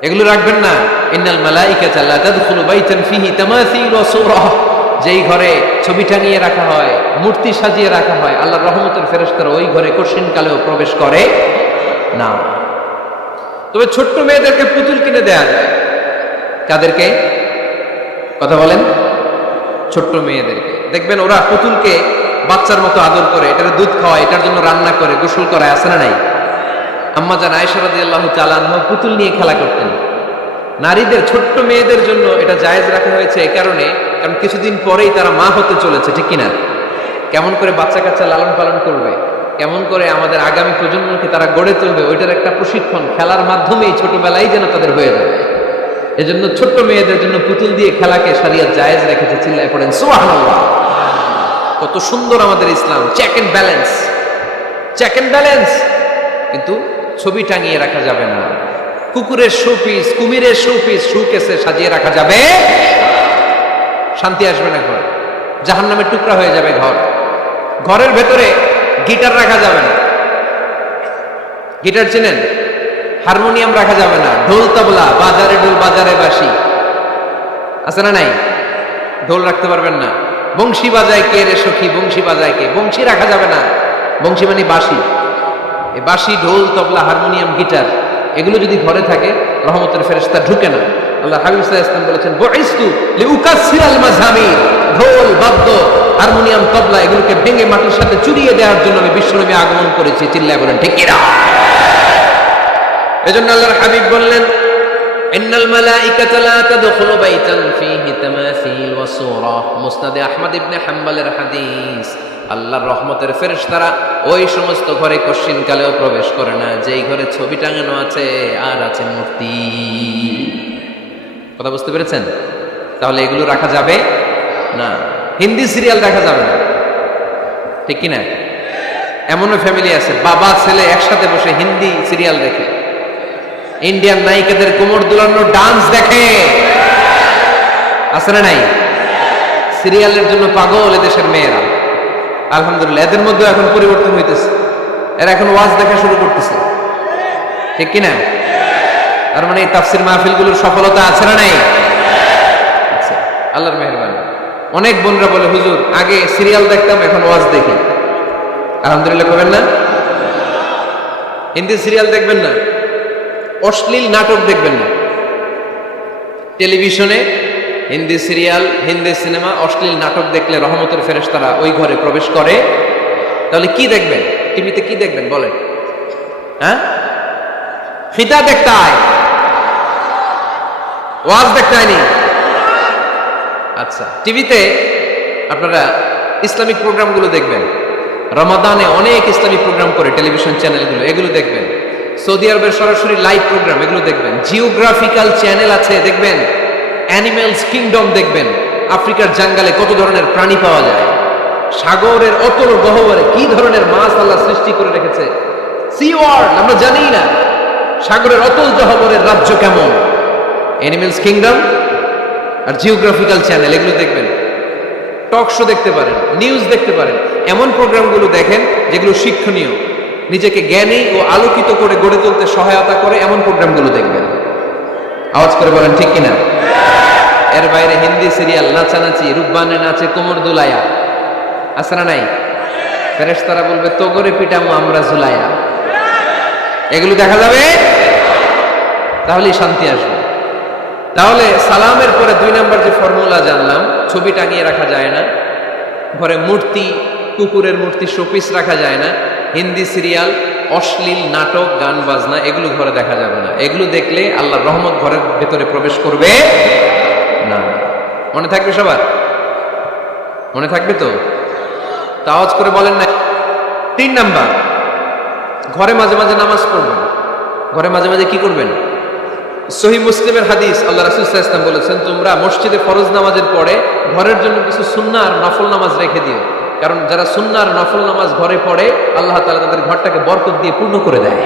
এগুলো রাখবেন না। ইন্নাল মালাইকাতা লা তাদখুলু বাইতান ফিহি তামাসিল ওয়া সূরা, যেই ঘরে ছবি টাঙিয়ে রাখা হয়, মূর্তি সাজিয়ে রাখা হয়, আল্লাহর রহমতের ফেরেশতারা ওই ঘরে কঠিন কালেও প্রবেশ করে না। তবে ছোট্ট মেয়েদেরকে পুতুল কিনে দেয়া যায়। কাদেরকে? কথা বলেন। ছোট্ট মেয়েদেরকে দেখবেন ওরা পুতুলকে বাচ্চার মতো আদর করে, এটার দুধ খাওয়ায়, এটার জন্য রান্না করে, গোসল করায়, আছে না নাই? আম্মা জান আয়েশা রাদিয়াল্লাহু তাআলা আনহা পুতুল নিয়ে খেলা করতেন। নারীদের, ছোট্ট মেয়েদের জন্য এটা জায়েজ রাখা হয়েছে এই কারণে, কারণ কিছুদিন পরেই তারা মা হতে চলেছে, ঠিক কিনা? কেমন করে বাচ্চা কাচ্চা লালন পালন করবে, কেমন করে আমাদের আগামী প্রজন্মকে তারা গড়ে তুলবে, ওইটার একটা প্রশিক্ষণ খেলার মাধ্যমেই ছোটবেলায় যেন তাদের হয়ে যাবে। এজন্য ছোট্ট মেয়েদের জন্য পুতুল দিয়ে খেলাকে শরিয়ত জায়েজ রেখেছে। চিল্লায় পড়েন সুবহানাল্লাহ। কত সুন্দর আমাদের ইসলাম, check and balance, check and balance. কিন্তু ছবি টাঙিয়ে রাখা যাবে না। কুকুরের শোপিস, কুমিরের শোপিস শোকেসে সাজিয়ে রাখা যাবে, শান্তি আসবে না ঘর, জাহান্নামের টুকরা হয়ে যাবে ঘর। ঘরের ভেতরে গিটার রাখা যাবে না। গিটার চেনেন? হারমোনিয়াম রাখা যাবে না। ঢোল তবলা, বাজারে ঢোল বাজারে বাঁশি, আছে না নাই? ঢোল রাখতে পারবেন না। বংশী বাজায় কে রে সখী, বংশী বাজায় কে, বংশী রাখা যাবে না। বংশী মানে বাঁশি। এই বাঁশি, ঢোল, তবলা, হারমোনিয়াম, গিটার, এগুলো যদি ঘরে থাকে রহমতের ফেরেশতা ঢুকে না। আল্লাহ হাবিব সাল্লাল্লাহু আলাইহি ওয়াসাল্লাম বলেছেন, বুইসতু লিউকাসসিরাল মাযামির, ঢোল, বাদ্য, হারমোনিয়াম, তবলা এগুলোকে ভেঙে মাটির সাথে চুরিয়ে দেওয়ার জন্য আমি বিশ্বনবী আগমন করেছি। চিল্লায় বলেন ঠিক কিনা? এজন্য আল্লাহর হাবিব বললেন, ইন্নাল মালাইকাতা লা তাদখুলু বাইতান ফীহি তামাসিল ওয়া সূরা। মুসনাদে আহমদ ইবনে হাম্বলের হাদিস। আল্লাহর রহমতের ফেরেশতারা ওই সমস্ত ঘরে কশিন কালেও প্রবেশ করে না যেই ঘরে ছবি টাঙানো আছে আর আছে মূর্তি। কথা বুঝতে পেরেছেন? তাহলে এগুলো রাখা যাবে না। হিন্দি সিরিয়াল দেখা যাবে না, ঠিক কিনা? এমনও ফ্যামিলি আছে বাবা ছেলে একসাথে বসে হিন্দি সিরিয়াল দেখে, ইন্ডিয়ান নায়িকাদের কোমর দুলানো ডান্স দেখে, আছে না নাই? সিরিয়ালের জন্য পাগল এদেশের মেয়েরা। আলহামদুলিল্লাহ, এদের মধ্যে এখন পরিবর্তন হইতেছে। এরা এখন ওয়াজ দেখা শুরু করতেছে, ঠিক কিনা? তার মানে এই তাফসির মাহফিলগুলোর সফলতা আছে না নাই? আচ্ছা, আল্লাহর মেহেরবানি। অনেক বোনরা বলে, হুজুর আগে সিরিয়াল দেখতাম, এখন ওয়াজ দেখি। আলহামদুলিল্লাহ করবেন না? হিন্দি সিরিয়াল দেখবেন না, অশ্লীল নাটক দেখবেন না। টেলিভিশনে হিন্দি সিরিয়াল, হিন্দি সিনেমা, অশ্লীল নাটক দেখলে রহমতের ফেরেশতারা ওই ঘরে প্রবেশ করে। তাহলে কি দেখবেন? টিভিতে কি দেখবেন বলেন? হ্যাঁ, ফিতা দেখতে হয়, ওয়াজ দেখতে হয়নি। আচ্ছা, টিভিতে আপনারা ইসলামিক প্রোগ্রামগুলো দেখবেন। রমাদানে অনেক ইসলামিক প্রোগ্রাম করে টেলিভিশন চ্যানেলগুলো, এগুলো দেখবেন। সৌদি আরবের সরাসরি লাইভ প্রোগ্রাম, এগুলো দেখবেন। জিওগ্রাফিক্যাল চ্যানেল আছে, দেখবেন। অ্যানিমেলস কিংডম দেখবেন। আফ্রিকার জঙ্গলে কত ধরনের প্রাণী পাওয়া যায়, সাগরের অতল গহ্বরে কি ধরনের মাছ আল্লাহ সৃষ্টি করে রেখেছে। সি ওয়ার্ল্ড আমরা জানি না, সাগরের অতল গহ্বরের রাজ্য কেমন। অ্যানিমেলস কিংডম আর জিওগ্রাফিক্যাল চ্যানেল, এগুলো দেখবেন। টক শো দেখতে পারেন, নিউজ দেখতে পারেন। এমন প্রোগ্রামগুলো দেখেন যেগুলো শিক্ষণীয়, নিজেকে জ্ঞানী ও আলোকিত করে গড়ে তুলতে সহায়তা করে এমন প্রোগ্রামগুলো দেখবেন। আওয়াজ করে বলেন ঠিক কিনা? এর বাইরে হিন্দি সিরিয়াল, নাচানাচি, রূপবানে নাচে কোমর দুলায়া, আছে না নাই? ফেরেশতারা বলবে তো করে পিটামু আমরা ঝুলায়া, এগুলো দেখা যাবে, তাহলেই শান্তি আসবে। তাহলে সালামের পরে 2 নাম্বার যে ফর্মুলা জানলাম, ছবি টাঙিয়ে রাখা যায় না, ঘরে মূর্তি, কুকুরের মূর্তি, শোপিস রাখা যায় না, হিন্দি সিরিয়াল, অশ্লীল নাটক, গান বাজনা এগুলো ঘরে দেখা যাবে না। এগুলো দেখলে আল্লাহর রহমত ঘরের ভেতরে প্রবেশ করবে না। মনে থাকবে সবার? মনে থাকবে তো? আওয়াজ করে বলেন না। 3 নাম্বার, ঘরে মাঝে মাঝে নামাজ পড়বেন। ঘরে মাঝে মাঝে কি করবেন? সহিহ মুসলিমের হাদিস, আল্লাহ রাসূল সাল্লাল্লাহু আলাইহি ওয়াসাল্লাম বলেছেন, তোমরা মসজিদে ফরজ নামাজের পরে ঘরের জন্য কিছু সুন্নাহ আর নফল নামাজ রেখে দিও। কারণ যারা সুন্নাহ আর নফল নামাজ ঘরে পড়ে, আল্লাহ তাআলা তাদের ঘরটাকে বরকত দিয়ে পূর্ণ করে দেয়।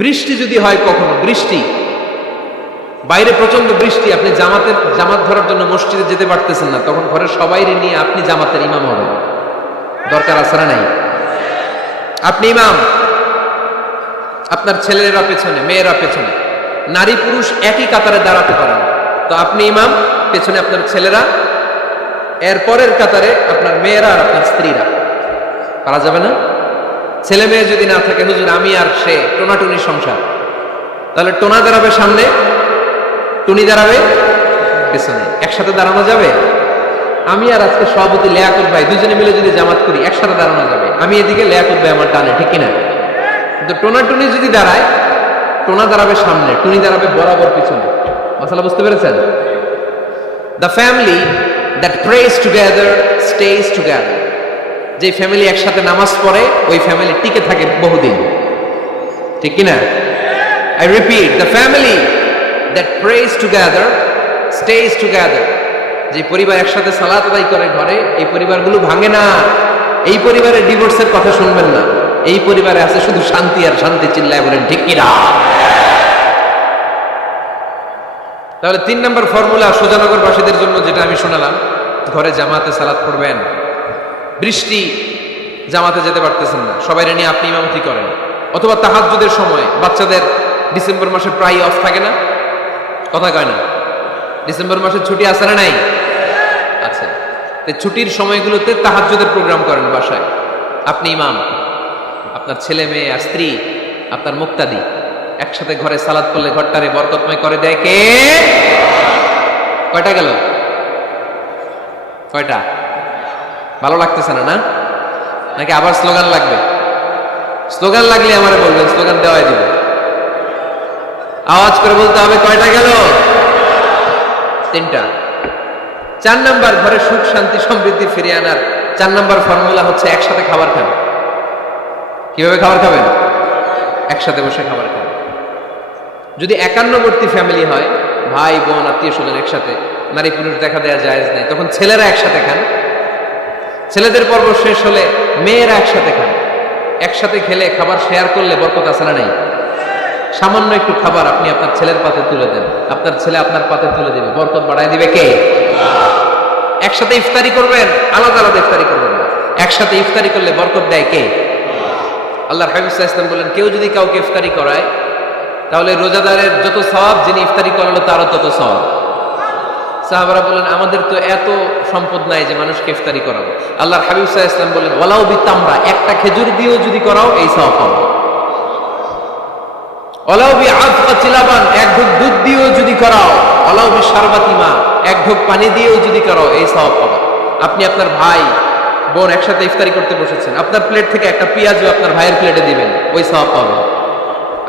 বৃষ্টি যদি হয়, কখনো বৃষ্টি, বাইরে প্রচন্ড বৃষ্টি, আপনি জামাত ধরার জন্য মসজিদে যেতে পারতেছেন না, তখন ঘরের সবাইরে নিয়ে আপনি জামাতের ইমাম হবেন। দরকার আছে না নাই? আপনি ইমাম, আপনার ছেলেরা পেছনে, মেয়েরা পেছনে, নারী পুরুষ একই কাতারে দাঁড়াতে পারেন, তো আপনি ইমাম, পেছনে আপনার ছেলেরা, এর পরের কাতারে আপনার মেয়েরা আর আপনার স্ত্রীরা। পারা যাবে না? ছেলে মেয়ে যদি না থাকে, হুজুর আমি আর সে টোনাটুনি সংসার, তাহলে টোনা দাঁড়াবে সামনে, টুনি দাঁড়াবে পেছনে, একসাথে দাঁড়ানো যাবে? আমি আর আজকে সভাপতি লিয়াকত ভাই দুজনে মিলে যদি জামাত করি, একসাথে দাঁড়ানো যাবে। আমি এদিকে, লিয়াকত ভাই আমার ডানে, ঠিক কিনা? কিন্তু টোনা টুনি যদি দাঁড়ায়, টোনা দাঁড়াবে সামনে, টুনি দাঁড়াবে বরাবর পিছনে। মশলা বুঝতে পেরেছেন? The family that prays together stays together. যে ফ্যামিলি একসাথে নামাজ পড়ে, ওই ফ্যামিলি টিকে থাকে বহুদিন, ঠিক কিনা? I repeat, the family that prays together stays together. যে পরিবার একসাথে সালাত আদায় করে ঘরে, এই পরিবারগুলো ভাঙে না। এই পরিবারে ডিভোর্সের কথা শুনবেন না। এই পরিবারে আছে শুধু শান্তি আর শান্তি। চিল্লায় বলেন ঠিক কিনা? তাহলে 3 নাম্বার ফর্মুলা সুজানগরবাসীদের জন্য যেটা আমি শোনালাম, ঘরে জামাতে সালাত পড়বেন। বৃষ্টি, জামাতে যেতে পারতেছেন না, সবাই নিয়ে আপনি ইমামতি করেন। অথবা তাহাজ্জুদের সময়, বাচ্চাদের ডিসেম্বর মাসে প্রায় অফ থাকে না? কথা কয় না? ডিসেম্বর মাসে ছুটি আছে না নাই? আছে। ছুটির সময়গুলোতে তাহাজ্জুদের প্রোগ্রাম করেন বাসায়। আপনি ইমাম, আপনার ছেলে মেয়ে আর স্ত্রী, আপনার মুক্তাদি একসাথে ঘরে সালাত পড়লে ঘরটারে বরকতময় করে দেয় কে? কয়টা গেল? কয়টা? ভালো লাগতেছে না? নাকি আবার স্লোগান লাগবে? স্লোগান লাগলে আমারে বলবেন, স্লোগান দেওয়াই দিব। আওয়াজ করে বলতে হবে কয়টা গেল? 3টা। 4 নাম্বার, ঘরে সুখ শান্তি সমৃদ্ধি ফিরিয়ে আনার 4 নাম্বার ফর্মুলা হচ্ছে একসাথে খাবার খান। কিভাবে খাবার খাবেন? একসাথে বসে খাবার খান। যদি একান্নবর্তী ফ্যামিলি হয়, ভাই বোন আত্মীয় স্বজন একসাথে, নারী পুরুষ দেখা দেয়া জায়েজ নেই, তখন ছেলেরা একসাথে খান। ছেলেদের পর্ব শেষ হলে মেয়েরা একসাথে খান। একসাথে খেলে, খাবার শেয়ার করলে বরকত আছে না নাই? সামান্য একটু খাবার আপনি আপনার ছেলের পাতে তুলে দেন, আপনার ছেলে আপনার পাতে তুলে দিবে, বরকত বাড়ায় দিবে কে? একসাথে ইফতারি করবেন, আলাদা আলাদা ইফতারি করবেন না। একসাথে ইফতারি করলে বরকত দেয় কে? আল্লাহর হাবিব সাল্লাল্লাহু আলাইহি ওয়াসাল্লাম বলেন, কেউ যদি কাউকে ইফতারি করায়, তাহলে রোজাদারের যত সওয়াব, যিনি ইফতারি করালো তারও তত সওয়াব। সাহাবারা বলেন, আমাদের তো এত সম্পদ নাই যে মানুষকে ইফতারি করাবো। আল্লাহর হাবিব সাল্লাল্লাহু আলাইহি ওয়াসাল্লাম বলেন, ওয়ালাউ বিতামরা, একটা খেজুর দিয়েও যদি করাও এই সওয়াব পাবে। ওয়ালাউ বিআফকাতি লাবান, এক ঢোক দুধ দিয়েও যদি করাও, ওয়ালাউ বিশারবাতি মা, এক ঢোক পানি দিয়েও যদি করাও, এই সওয়াব পাবে। আপনি আপনার ভাই বোন একসাথে ইফতারি করতে বসেছেন, আপনার প্লেট থেকে একটা পেঁয়াজও আপনার ভাইয়ের প্লেটে দিবেন, ওই সওয়াব পাবে।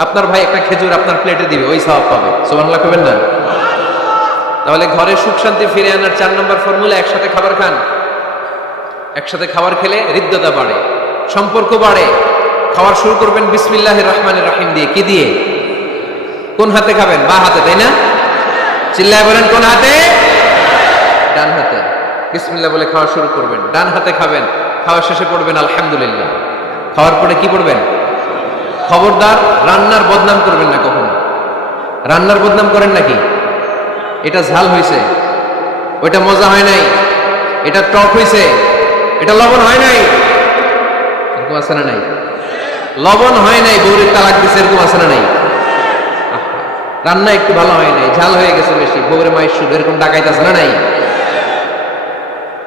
আপনার ভাই একটা খেজুর আপনার প্লেটে দিবে, ওই সওয়াব পাবে। সুবহানাল্লাহ কইবেন না? তাহলে ঘরে সুখ শান্তি ফিরে আনার 4 নম্বর ফর্মুলা, একসাথে খাবার খান। একসাথে খাবার খেলে হৃদ্যতা বাড়ে, সম্পর্ক বাড়ে। খাবার শুরু করবেন বিসমিল্লাহির রহমানির রহিম দিয়ে। কি দিয়ে? কোন হাতে খাবেন? বা হাতে, তাই না? চিল্লায় বলেন কোন হাতে? ডান হাতে। বিসমিল্লাহ বলে খাওয়া শুরু করবেন, ডান হাতে খাবেন। খাওয়া শেষে পড়বেন আলহামদুলিল্লাহ। খাওয়ার পরে কি পড়বেন? খবরদার রান্নার বদনাম করবেন না কখনো। রান্নার বদনাম করেন নাকি? এটা ঝাল হয়েছে, ওইটা মজা হয় নাই, এটা টক হয়েছে, এটা লবণ হয় নাই। এরকম আছে না নাই? লবণ হয় নাই, বউরের তালাক দিছে, এরকম আছে না নাই? রান্না একটু ভালো হয় নাই, ঝাল হয়ে গেছে বেশি, বউরে মায়ের শুধু, এরকম ডাকাইতে আছে না নাই?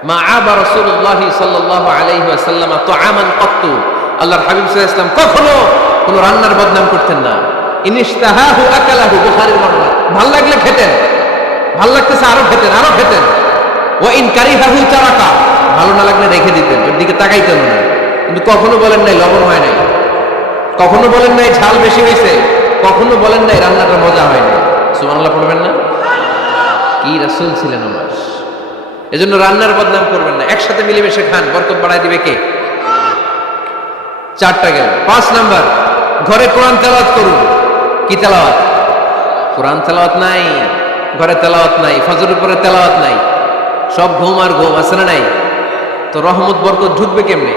মা আবা রাসূলুল্লাহ সাল্লাল্লাহু আলাইহি ওয়াসাল্লাম তুআমান ক্বাত্তু, আল্লাহর হাবিব সাল্লাল্লাহু আলাইহি ওয়াসাল্লাম কখনো কোনো রান্নার বদনাম করতেন না। ইনিশতাহাহু আকালাহু, বুখারীর বর্ণনা। ভাল লাগলে খেতেন, ভাল লাগতেছে আরো খেতেন, আরো খেতেন। ওয়া ইন কারিহাহু তারাকা, ভালো না লাগলে রেখে দিতেন, ওর দিকে তাকাইতেন না। কিন্তু কখনো বলেন নাই লবণ হয় নাই, কখনো বলেন নাই ঝাল বেশি হয়েছে, কখনো বলেন নাই রান্নাটা মজা হয় নাই। সুবহানাল্লাহ পড়বেন না? কি রাসূল ছিলেন আমার। এজন্য রান্নার বদনাম করবেন না, একসাথে মিলেমিশে খান, বরকত বাড়ায় দিবে কে? চারটা গেল। 5 নাম্বার, ঘরে কোরআন তেলাওয়াত করুন। কি তেলাওয়াত? কোরআন তেলাওয়াত নাই, ঘরে তেলাওয়াত নাই, ফজরের পরে তেলাওয়াত নাই, সব ঘুম আর ঘুম, আছে না নাই? তো রহমত বরকত ঢুকবে কেমনে?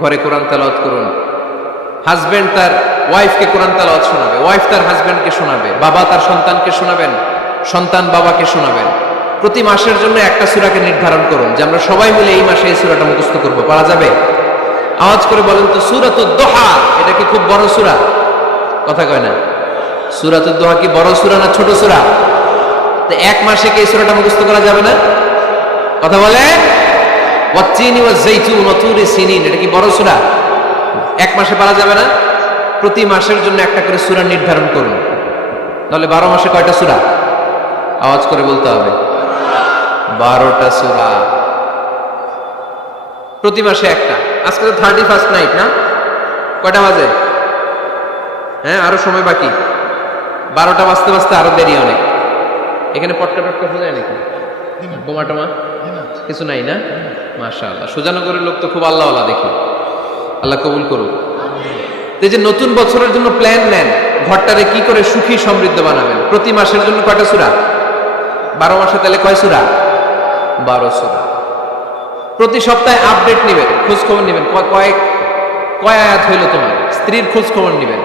ঘরে কোরআন তেলাওয়াত করুন। হাজবেন্ড তার ওয়াইফকে কোরআন তেলাওয়াত শোনাবে, ওয়াইফ তার হাজবেন্ডকে শোনাবে, বাবা তার সন্তানকে শোনাবেন, সন্তান বাবাকে শোনাবেন। প্রতি মাসের জন্য একটা সূরাকে নির্ধারণ করুন যে আমরা সবাই মিলে এই মাসে এই সূরাটা মুখস্থ করব। পারা যাবে? আওয়াজ করে বলেন তো, সূরাতুদ দোহা এটা কি খুব বড় সূরা? কথা কয় না। সূরাতুদ দোহা কি বড় সূরা না ছোট সূরা? তো এক মাসে কি এই সূরাটা মুখস্থ করা যাবে না? কথা বলে। ওয়াত্তিনি ওয়াজ-যাইতুন ওয়া তুরি সিনিন, এটা কি বড় সূরা? এক মাসে পারা যাবে না? প্রতি মাসের জন্য একটা করে সূরা নির্ধারণ করুন। তাহলে 12 মাসে কয়টা সূরা? আওয়াজ করে বলতে হবে, 12টা সূরা। প্রতি মাসে একটা। আজকে তো 31st নাইট না? কয়টা বাজে? হ্যাঁ, আরো সময় বাকি। 12টা বাজতে বাজতে আরো দেরি অনেক। এখানে পটকা টটকা ফুজায় নাকি? বোমা টোমা কিছু নাই না? মাশাআল্লাহ, সুজানগরের লোক তো খুব আল্লাহওয়ালা দেখি। আল্লাহ কবুল করুক। এই যে নতুন বছরের জন্য প্ল্যান নেন, ঘরটারে কি করে সুখী সমৃদ্ধ বানাবেন। প্রতি মাসের জন্য কয়টা সূরা? 12 মাসে তাহলে কয় সূরা? 12 সূরা। প্রতি সপ্তাহে আপডেট নেবেন, খোঁজ খবর নেবেন, কয় আয়াত হইল তোমার। স্ত্রীর খোঁজ খবর নেবেন,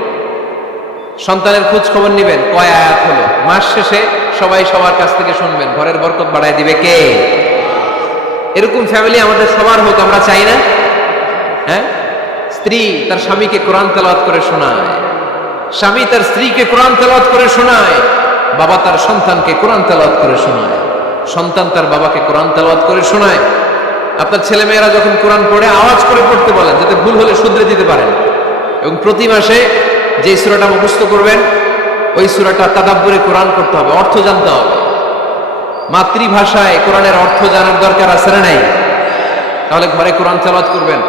সন্তানের খোঁজ খবর নেবেন, কয় আয়াত হলো। মাস শেষে সবাই সবার কাছ থেকে শুনবেন, ঘরের বরকত বাড়ায় দিবে কে? এরকম ফ্যামিলি আমাদের সবার হোক, আমরা চাই না? হ্যাঁ, স্ত্রী তার স্বামীকে কোরআন তেলাওয়াত করে শোনায়, স্বামী তার স্ত্রীকে কোরআন তেলাওয়াত করে শোনায়, বাবা তার সন্তানকে কোরআন তেলাওয়াত করে শোনায়, সন্তান তার বাবাকে কোরআন তেলাওয়াত করে শোনায়। আপনার ছেলে মেয়েরা যখন কোরআন পড়ে আওয়াজ করে পড়তে বলেন, যাতে ভুল হলে শুধরে দিতে পারেন। এবং প্রতি মাসে যে সূরাটা মুখস্থ করবেন, ওই সূরাটা তাদাব্বুরে কোরআন করতে হবে, অর্থ জানতে হবে। মাতৃভাষায় কোরআনের অর্থ জানার দরকার আছে না নাই? তাহলে ঘরে কোরআন তেলাওয়াত করবেন।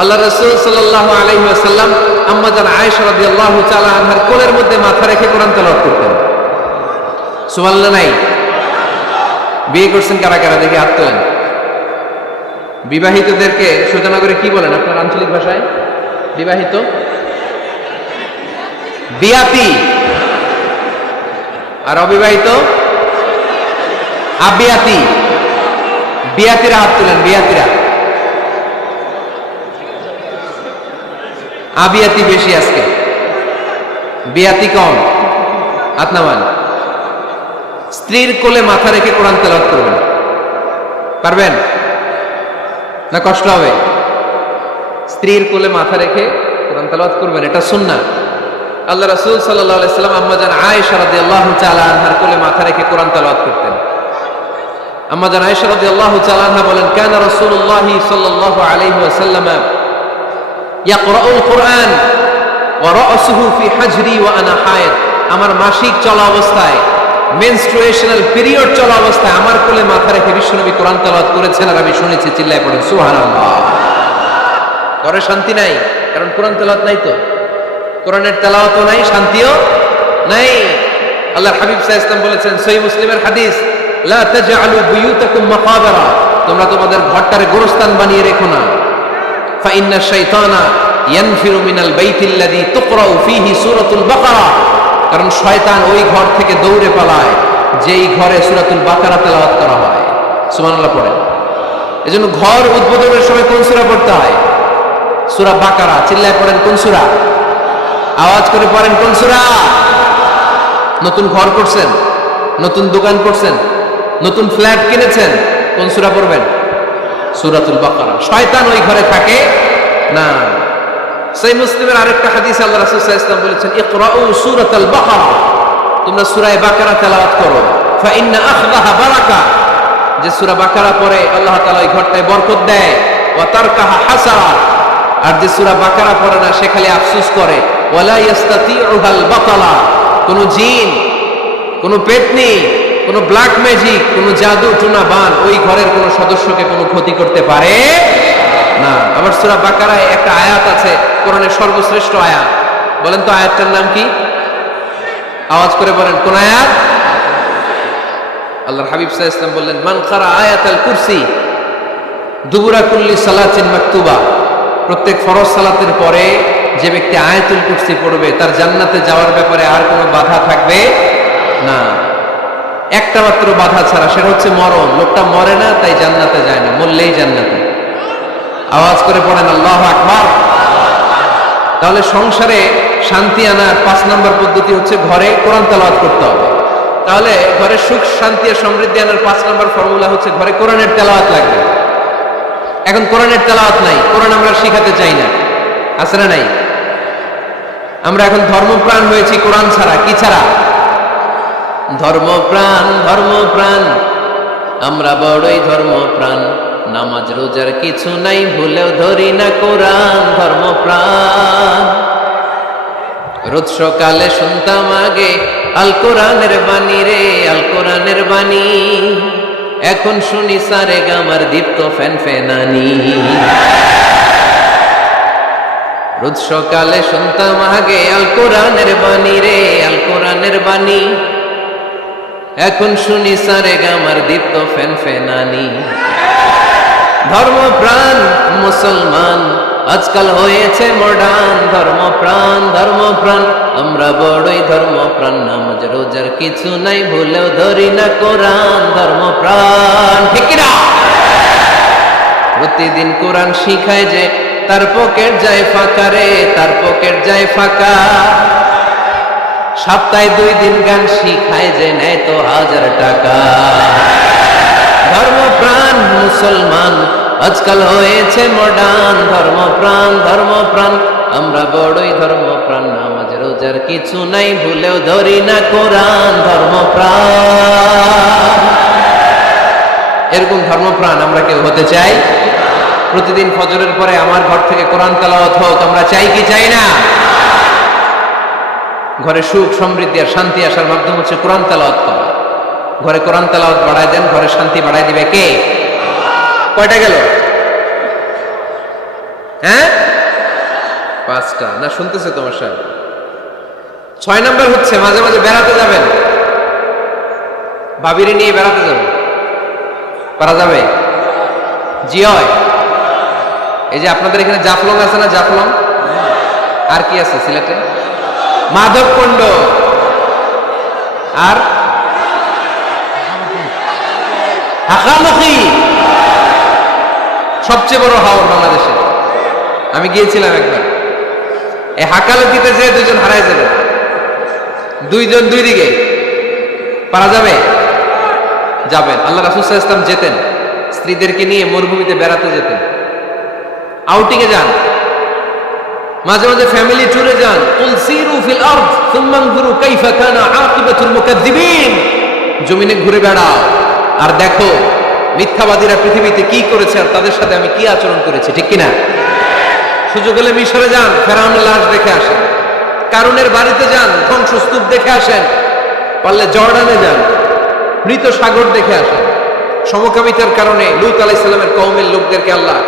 আল্লাহ রাসূল সাল্লাল্লাহু আলাইহি ওয়াসাল্লাম আম্মা জান আয়েশা রাদিয়াল্লাহু তাআলা আনহার কোলের মধ্যে মাথা রেখে কোরআন তেলাওয়াত করতেন। সুবহানাল্লাহ নাই? বিয়ে করছেন কারা কারা দেখি হাত তোলেন। বিবাহিতদেরকে সুজানগরে কি বলেন আপনার আঞ্চলিক ভাষায়? বিবাহিত বিয়াতি, আর অবিবাহিত আবিয়াতি। বিয়াতিরা হাত তুলেন, বিয়াতিরা। আবিয়াতি বেশি আজকে, বিয়াতি কম। হাত নামান। স্ত্রীর কোলে মাথা রেখে কোরআন তেলাওয়াত করবেন, পারবেন না? কষ্ট হবে? স্ত্রীর কোলে মাথা রেখে কোরআন তেলাওয়াত করবেন, এটা সুন্নাহ। আল্লাহ রাসূল সাল্লাল্লাহু আলাইহি সাল্লাম আম্মা জান আয়েশা রাদিয়াল্লাহু তাআলা আনহার কোলে মাথা রেখে কোরআন তেলাওয়াত করতেন। আম্মা জান আয়েশা রাদিয়াল্লাহু তাআলা আনহা বলেন, কানা রাসূলুল্লাহ সাল্লাল্লাহু আলাইহি ওয়াসাল্লাম ইয়াকরাউল কুরআন ওয়া রা'সুহু ফি হাজরি ওয়া আনা হায়েদ। আমার মাসিক চলা অবস্থায়, মেনস্ট্রুয়েশনাল পিরিয়ড চলা অবস্থায় আমার কোলে মাথা রেখে বিশ্বনবী কোরআন তেলাওয়াত করেছেন, আর আমি শুনেছি। চিল্লায় পড়েন সুবহানাল্লাহ। ঘরে শান্তি নাই, কারণ কোরআন তেলাওয়াত নাই। তো কোরআনের তেলাওয়াতও নাই, শান্তিও নাই। আল্লাহর হাবিব সাল্লাল্লাহু আলাইহি ওয়াসাল্লাম বলেছেন, সহিহ মুসলিমের হাদিস, লা তাজআলু বুয়ুতাকুম মাকাবিরা, তোমরা তোমাদের ঘরটারে গোরস্থান বানিয়ে রেখো না। ফা ইন্না শাইতানা ইয়ানফিরু মিনাল বাইতিল্লাযী তুকরাউ ফীহি সূরাতুল বাকারা, কারণ শয়তান ওই ঘর থেকে দৌড়ে পালায় যেই ঘরে সূরাতুল বাকারা তেলাওয়াত করা হয়। সুবহানাল্লাহ পড়েন। এজন্য ঘর উদ্বোধনের সময় কোন সূরা পড়তে হয়? সূরা বাকারা। চিল্লায় পড়েন কোন সূরা? আওয়াজ করে পড়েন কোন সূরা? নতুন ঘর করছেন, নতুন দোকান করছেন, নতুন ফ্ল্যাট কিনেছেন, কোন সূরা পড়বেন? সূরাতুল বাকারা। শয়তান ওই ঘরে থাকে, না। সহিহ মুসলিমের আরেকটা হাদিসে আল্লাহ রাসূল সাল্লাল্লাহু আলাইহি ওয়াসাল্লাম বলেছেন, ইকরাউ সূরাতাল বাকারা, তোমরা সূরা বাকারা তেলাওয়াত করো, ফা ইন্না আখযাহা বারাকা, যে সূরা বাকারা পড়ে আল্লাহ তাআলা ওই ঘরটায় বরকত দেয়, ওয়া তারকাহা হাসারা, আর যে সূরা বাকারা পড়ে না সে খালি আফসোস করে, ওয়ালা ইস্তাতিউহাল বাতালা, কোন জিন, কোন পেতনি, কোন ব্ল্যাক ম্যাজিক, কোন জাদু টুনা বান ওই ঘরের কোন সদস্যকে কোনো ক্ষতি করতে পারে না। আবার সূরা বাকারায় একটা আয়াত আছে, কোরআনের সর্বশ্রেষ্ঠ আয়াত, বলেন তো আয়াতটার নাম কি? আওয়াজ করে বলেন, কোন আয়াত? আল্লাহর হাবিব সাল্লাল্লাহু আলাইহি ওয়াসাল্লাম বললেন, মান কারা আয়াতাল কুরসি দুবুরা কুল্লি সালাতিন মাকতুবা, প্রত্যেক ফরজ সালাতের পরে যে ব্যক্তি আয়াতুল কুরসি পড়বে তার জান্নাতে যাওয়ার ব্যাপারে আর কোনো বাধা থাকবে না। একটা মাত্র বাধা ছাড়া, সেটা হচ্ছে মরণ। লোকটা মরে না তাই জান্নাতে যায় না, মরলেই জান্নাতে। আওয়াজ করে পড়েন আল্লাহু আকবার। তাহলে সংসারে শান্তি আনার 5 নম্বর পদ্ধতি হচ্ছে ঘরে কোরআন তেলাওয়াত করতে হবে। তাহলে ঘরে সুখ শান্তি আর সমৃদ্ধি আনার 5 নম্বর ফর্মুলা হচ্ছে ঘরে কোরআনের তেলাওয়াত লাগবে। এখন কোরআনের তেলাওয়াত নাই, কোরআন আমরা শিখাতে চাই না, আছে না নাই? আমরা এখন ধর্মপ্রাণ হয়েছি কোরআন ছাড়া। কি ছাড়া? ধর্মপ্রাণ, ধর্মপ্রাণ, আমরা বড়ই ধর্মপ্রাণ, নামাজ রোজার কিছু নাই, ভুলেও ধরি না কোরআন। ধর্মপ্রাণ, রোজ সকালে শুনতাম আগে আল কোরআনের বাণী রে, আল কোরআনের বাণী, এখন শুনি সারে গামার দীপ্ত ফ্যান ফেনানি। রোজ সকালে শুনতাম আগে আল কোরআনের বাণী রে, আল কোরআনের বাণী, এখন শুনি সারে গামার দীপ্ত ফ্যান ফেনানি। ধর্মপ্রাণ মুসলমান আজকাল হয়েছে মডার্ন। ধর্মপ্রাণ, ধর্মপ্রাণ, আমরা বড়ই ধর্মপ্রাণ, নামাজ রোজার কিছু নাই, ভুলেও ধরি না কোরআন। ধর্মপ্রাণ, ঠিক না? প্রতিদিন কোরআন শিখায় যে তার পকেট যায় ফাঁকা রে, তার পকেট যায় ফাঁকা। সপ্তাহে 2 দিন গান শিখায় যে নেয় তো 1000 টাকা। ধর্মপ্রাণ মুসলমান আজকাল হয়েছে মডার্ন। ধর্মপ্রাণ, ধর্মপ্রাণ, আমরা বড়ই ধর্মপ্রাণ, নামাজ রোজার কিছু নাই, ভুলেও ধরি না কোরআন। ধর্মপ্রাণ, এরকম ধর্মপ্রাণ আমরা কেউ হতে চাই? প্রতিদিন ফজরের পরে আমার ঘর থেকে কোরআন তেলাওয়াত হোক, আমরা চাই কি চাই না? ঘরে সুখ সমৃদ্ধি আর শান্তি আসার মাধ্যম হচ্ছে কোরআন তেলাওয়াত করা। ঘরে কোরআন তেলাওয়াত বাড়ায় দেন, ঘরে শান্তি বাড়ায় দিবে কে? কয়টা গেল? হ্যাঁ, 5টা না? শুনতেছে তোমার সাহেব? 6 নম্বর হচ্ছে মাঝে মাঝে বেড়াতে যাবেন, ভাবিরে নিয়ে বেড়াতে যাবেন। পারা যাবে? জি হয়। এই যে আপনাদের এখানে জাফলং আছে না? জাফলং আর কি আছে সিলেটে? মাধবকুণ্ড আর হাকালুকি, সবচেয়ে বড় হাওর বাংলাদেশে। আমি গিয়েছিলাম একবার। এই হাকালুকিতে যে 2 জন হারায় যাবে, 2 জন 2 দিকে। পারা যাবে? যাবেন। আল্লাহ রাসূল সাল্লাল্লাহু আলাইহি ওয়াসাল্লাম যেতেন, স্ত্রীদেরকে নিয়ে মরুভূমিতে বেড়াতে যেতেন, আউটিং এ যান, মাঝে মাঝে ফ্যামিলি ট্যুরে যান। কুল সিরু ফিল আরদ সুম্মা আনজুরু কাইফা কানা আকিবাতুল মুকাজ্জিবিন, জমিনে ঘুরে বেড়াও আর দেখো মিথ্যাবাদীরা পৃথিবীতে কি করেছে আর তাদের সাথে আমি কি আচরণ করেছি, ঠিক কিনা? সুযোগ হলে মিশরে যান, ফেরাউনের লাশ দেখে আসেন। কারুনের বাড়িতে যান, ধ্বংসস্তূপ দেখে আসেন। পারলে জর্ডানে যান, মৃত সাগর দেখে আসেন। সমকামিতার কারণে লূত আলাইহিস সালামের কওমের লোকদেরকে আল্লাহ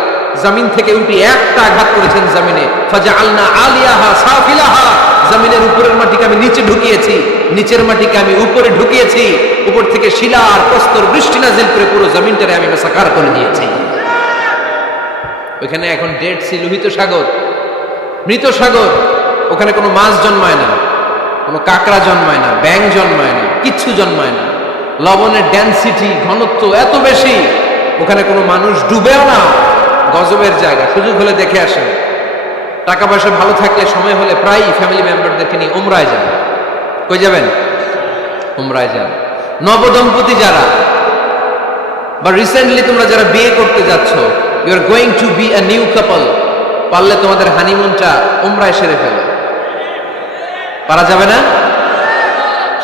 জমিন থেকে উঠিয়ে একটা আঘাত করেছেন জমিনে। ফাজআলনা আলিয়াহা সাফিলাহা, জমিনের উপরের মাটিকে আমি নিচে ঢুকিয়েছি, নিচের মাটিকে আমি উপরে ঢুকিয়েছি। উপর থেকে শিলা আর প্রস্তর বৃষ্টি নাজিল করে পুরো জমিনটারে আমি মেসাকার করে দিয়েছি। ওখানে এখন ডেড সি, লোহিত সাগর, মৃত সাগর। ওখানে কোনো মাছ জন্মায় না, কোনো কাঁকড়া জন্মায় না, ব্যাঙ জন্মায় না, কিচ্ছু জন্মায় না। লবণের ডেনসিটি, ঘনত্ব এত বেশি, ওখানে কোনো মানুষ ডুবেও না। গজবের জায়গা, সুযোগ হলে দেখে আসেন। টাকা পয়সা ভালো থাকলে সময় হলে প্রায় ফ্যামিলি মেম্বারদেরকে নিয়ে উমরায় যান। কই যাবেন? উমরায় যান। নবদম্পতি যারা বা রিসেন্টলি তোমরা যারা বিয়ে করতে যাচ্ছ, you are going to be a new couple, পারলে তোমাদের হানিমুনটা উমরায় সেরে ফেলো। পারা যাবে না?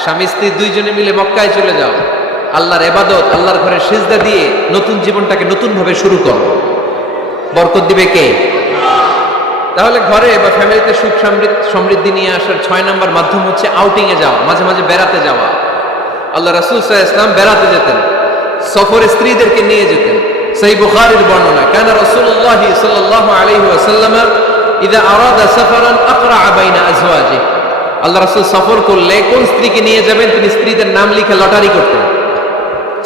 স্বামী স্ত্রী দুইজনে মিলে মক্কায় চলে যাও, আল্লাহর ইবাদত, আল্লাহর ঘরে সিজদা দিয়ে নতুন জীবনটাকে নতুন ভাবে শুরু করো। বরকত দিবে কে? তাহলে ঘরে বা ফ্যামিলিতে সুখ সমৃদ্ধি নিয়ে আসার 6 নম্বর মাধ্যম হচ্ছে আউটিং এ যাওয়া, মাঝে মাঝে বেড়াতে যাওয়া। আল্লাহ রাসূল সাল্লাল্লাহু আলাইহি ওয়াসাল্লাম বেড়াতে যেতেন, সফরে স্ত্রীদেরকে নিয়ে যেতেন। সহিহ বুখারীর বর্ণনা, কানা রাসূলুল্লাহ সাল্লাল্লাহু আলাইহি ওয়াসাল্লাম ইযা আরাদা সাফারান আকরা বাইনা আজওয়াজিহি। আল্লাহ রাসূল সফর করলে কোন স্ত্রীকে নিয়ে যাবেন তিনি স্ত্রীদের নাম লিখে লটারি করতেন।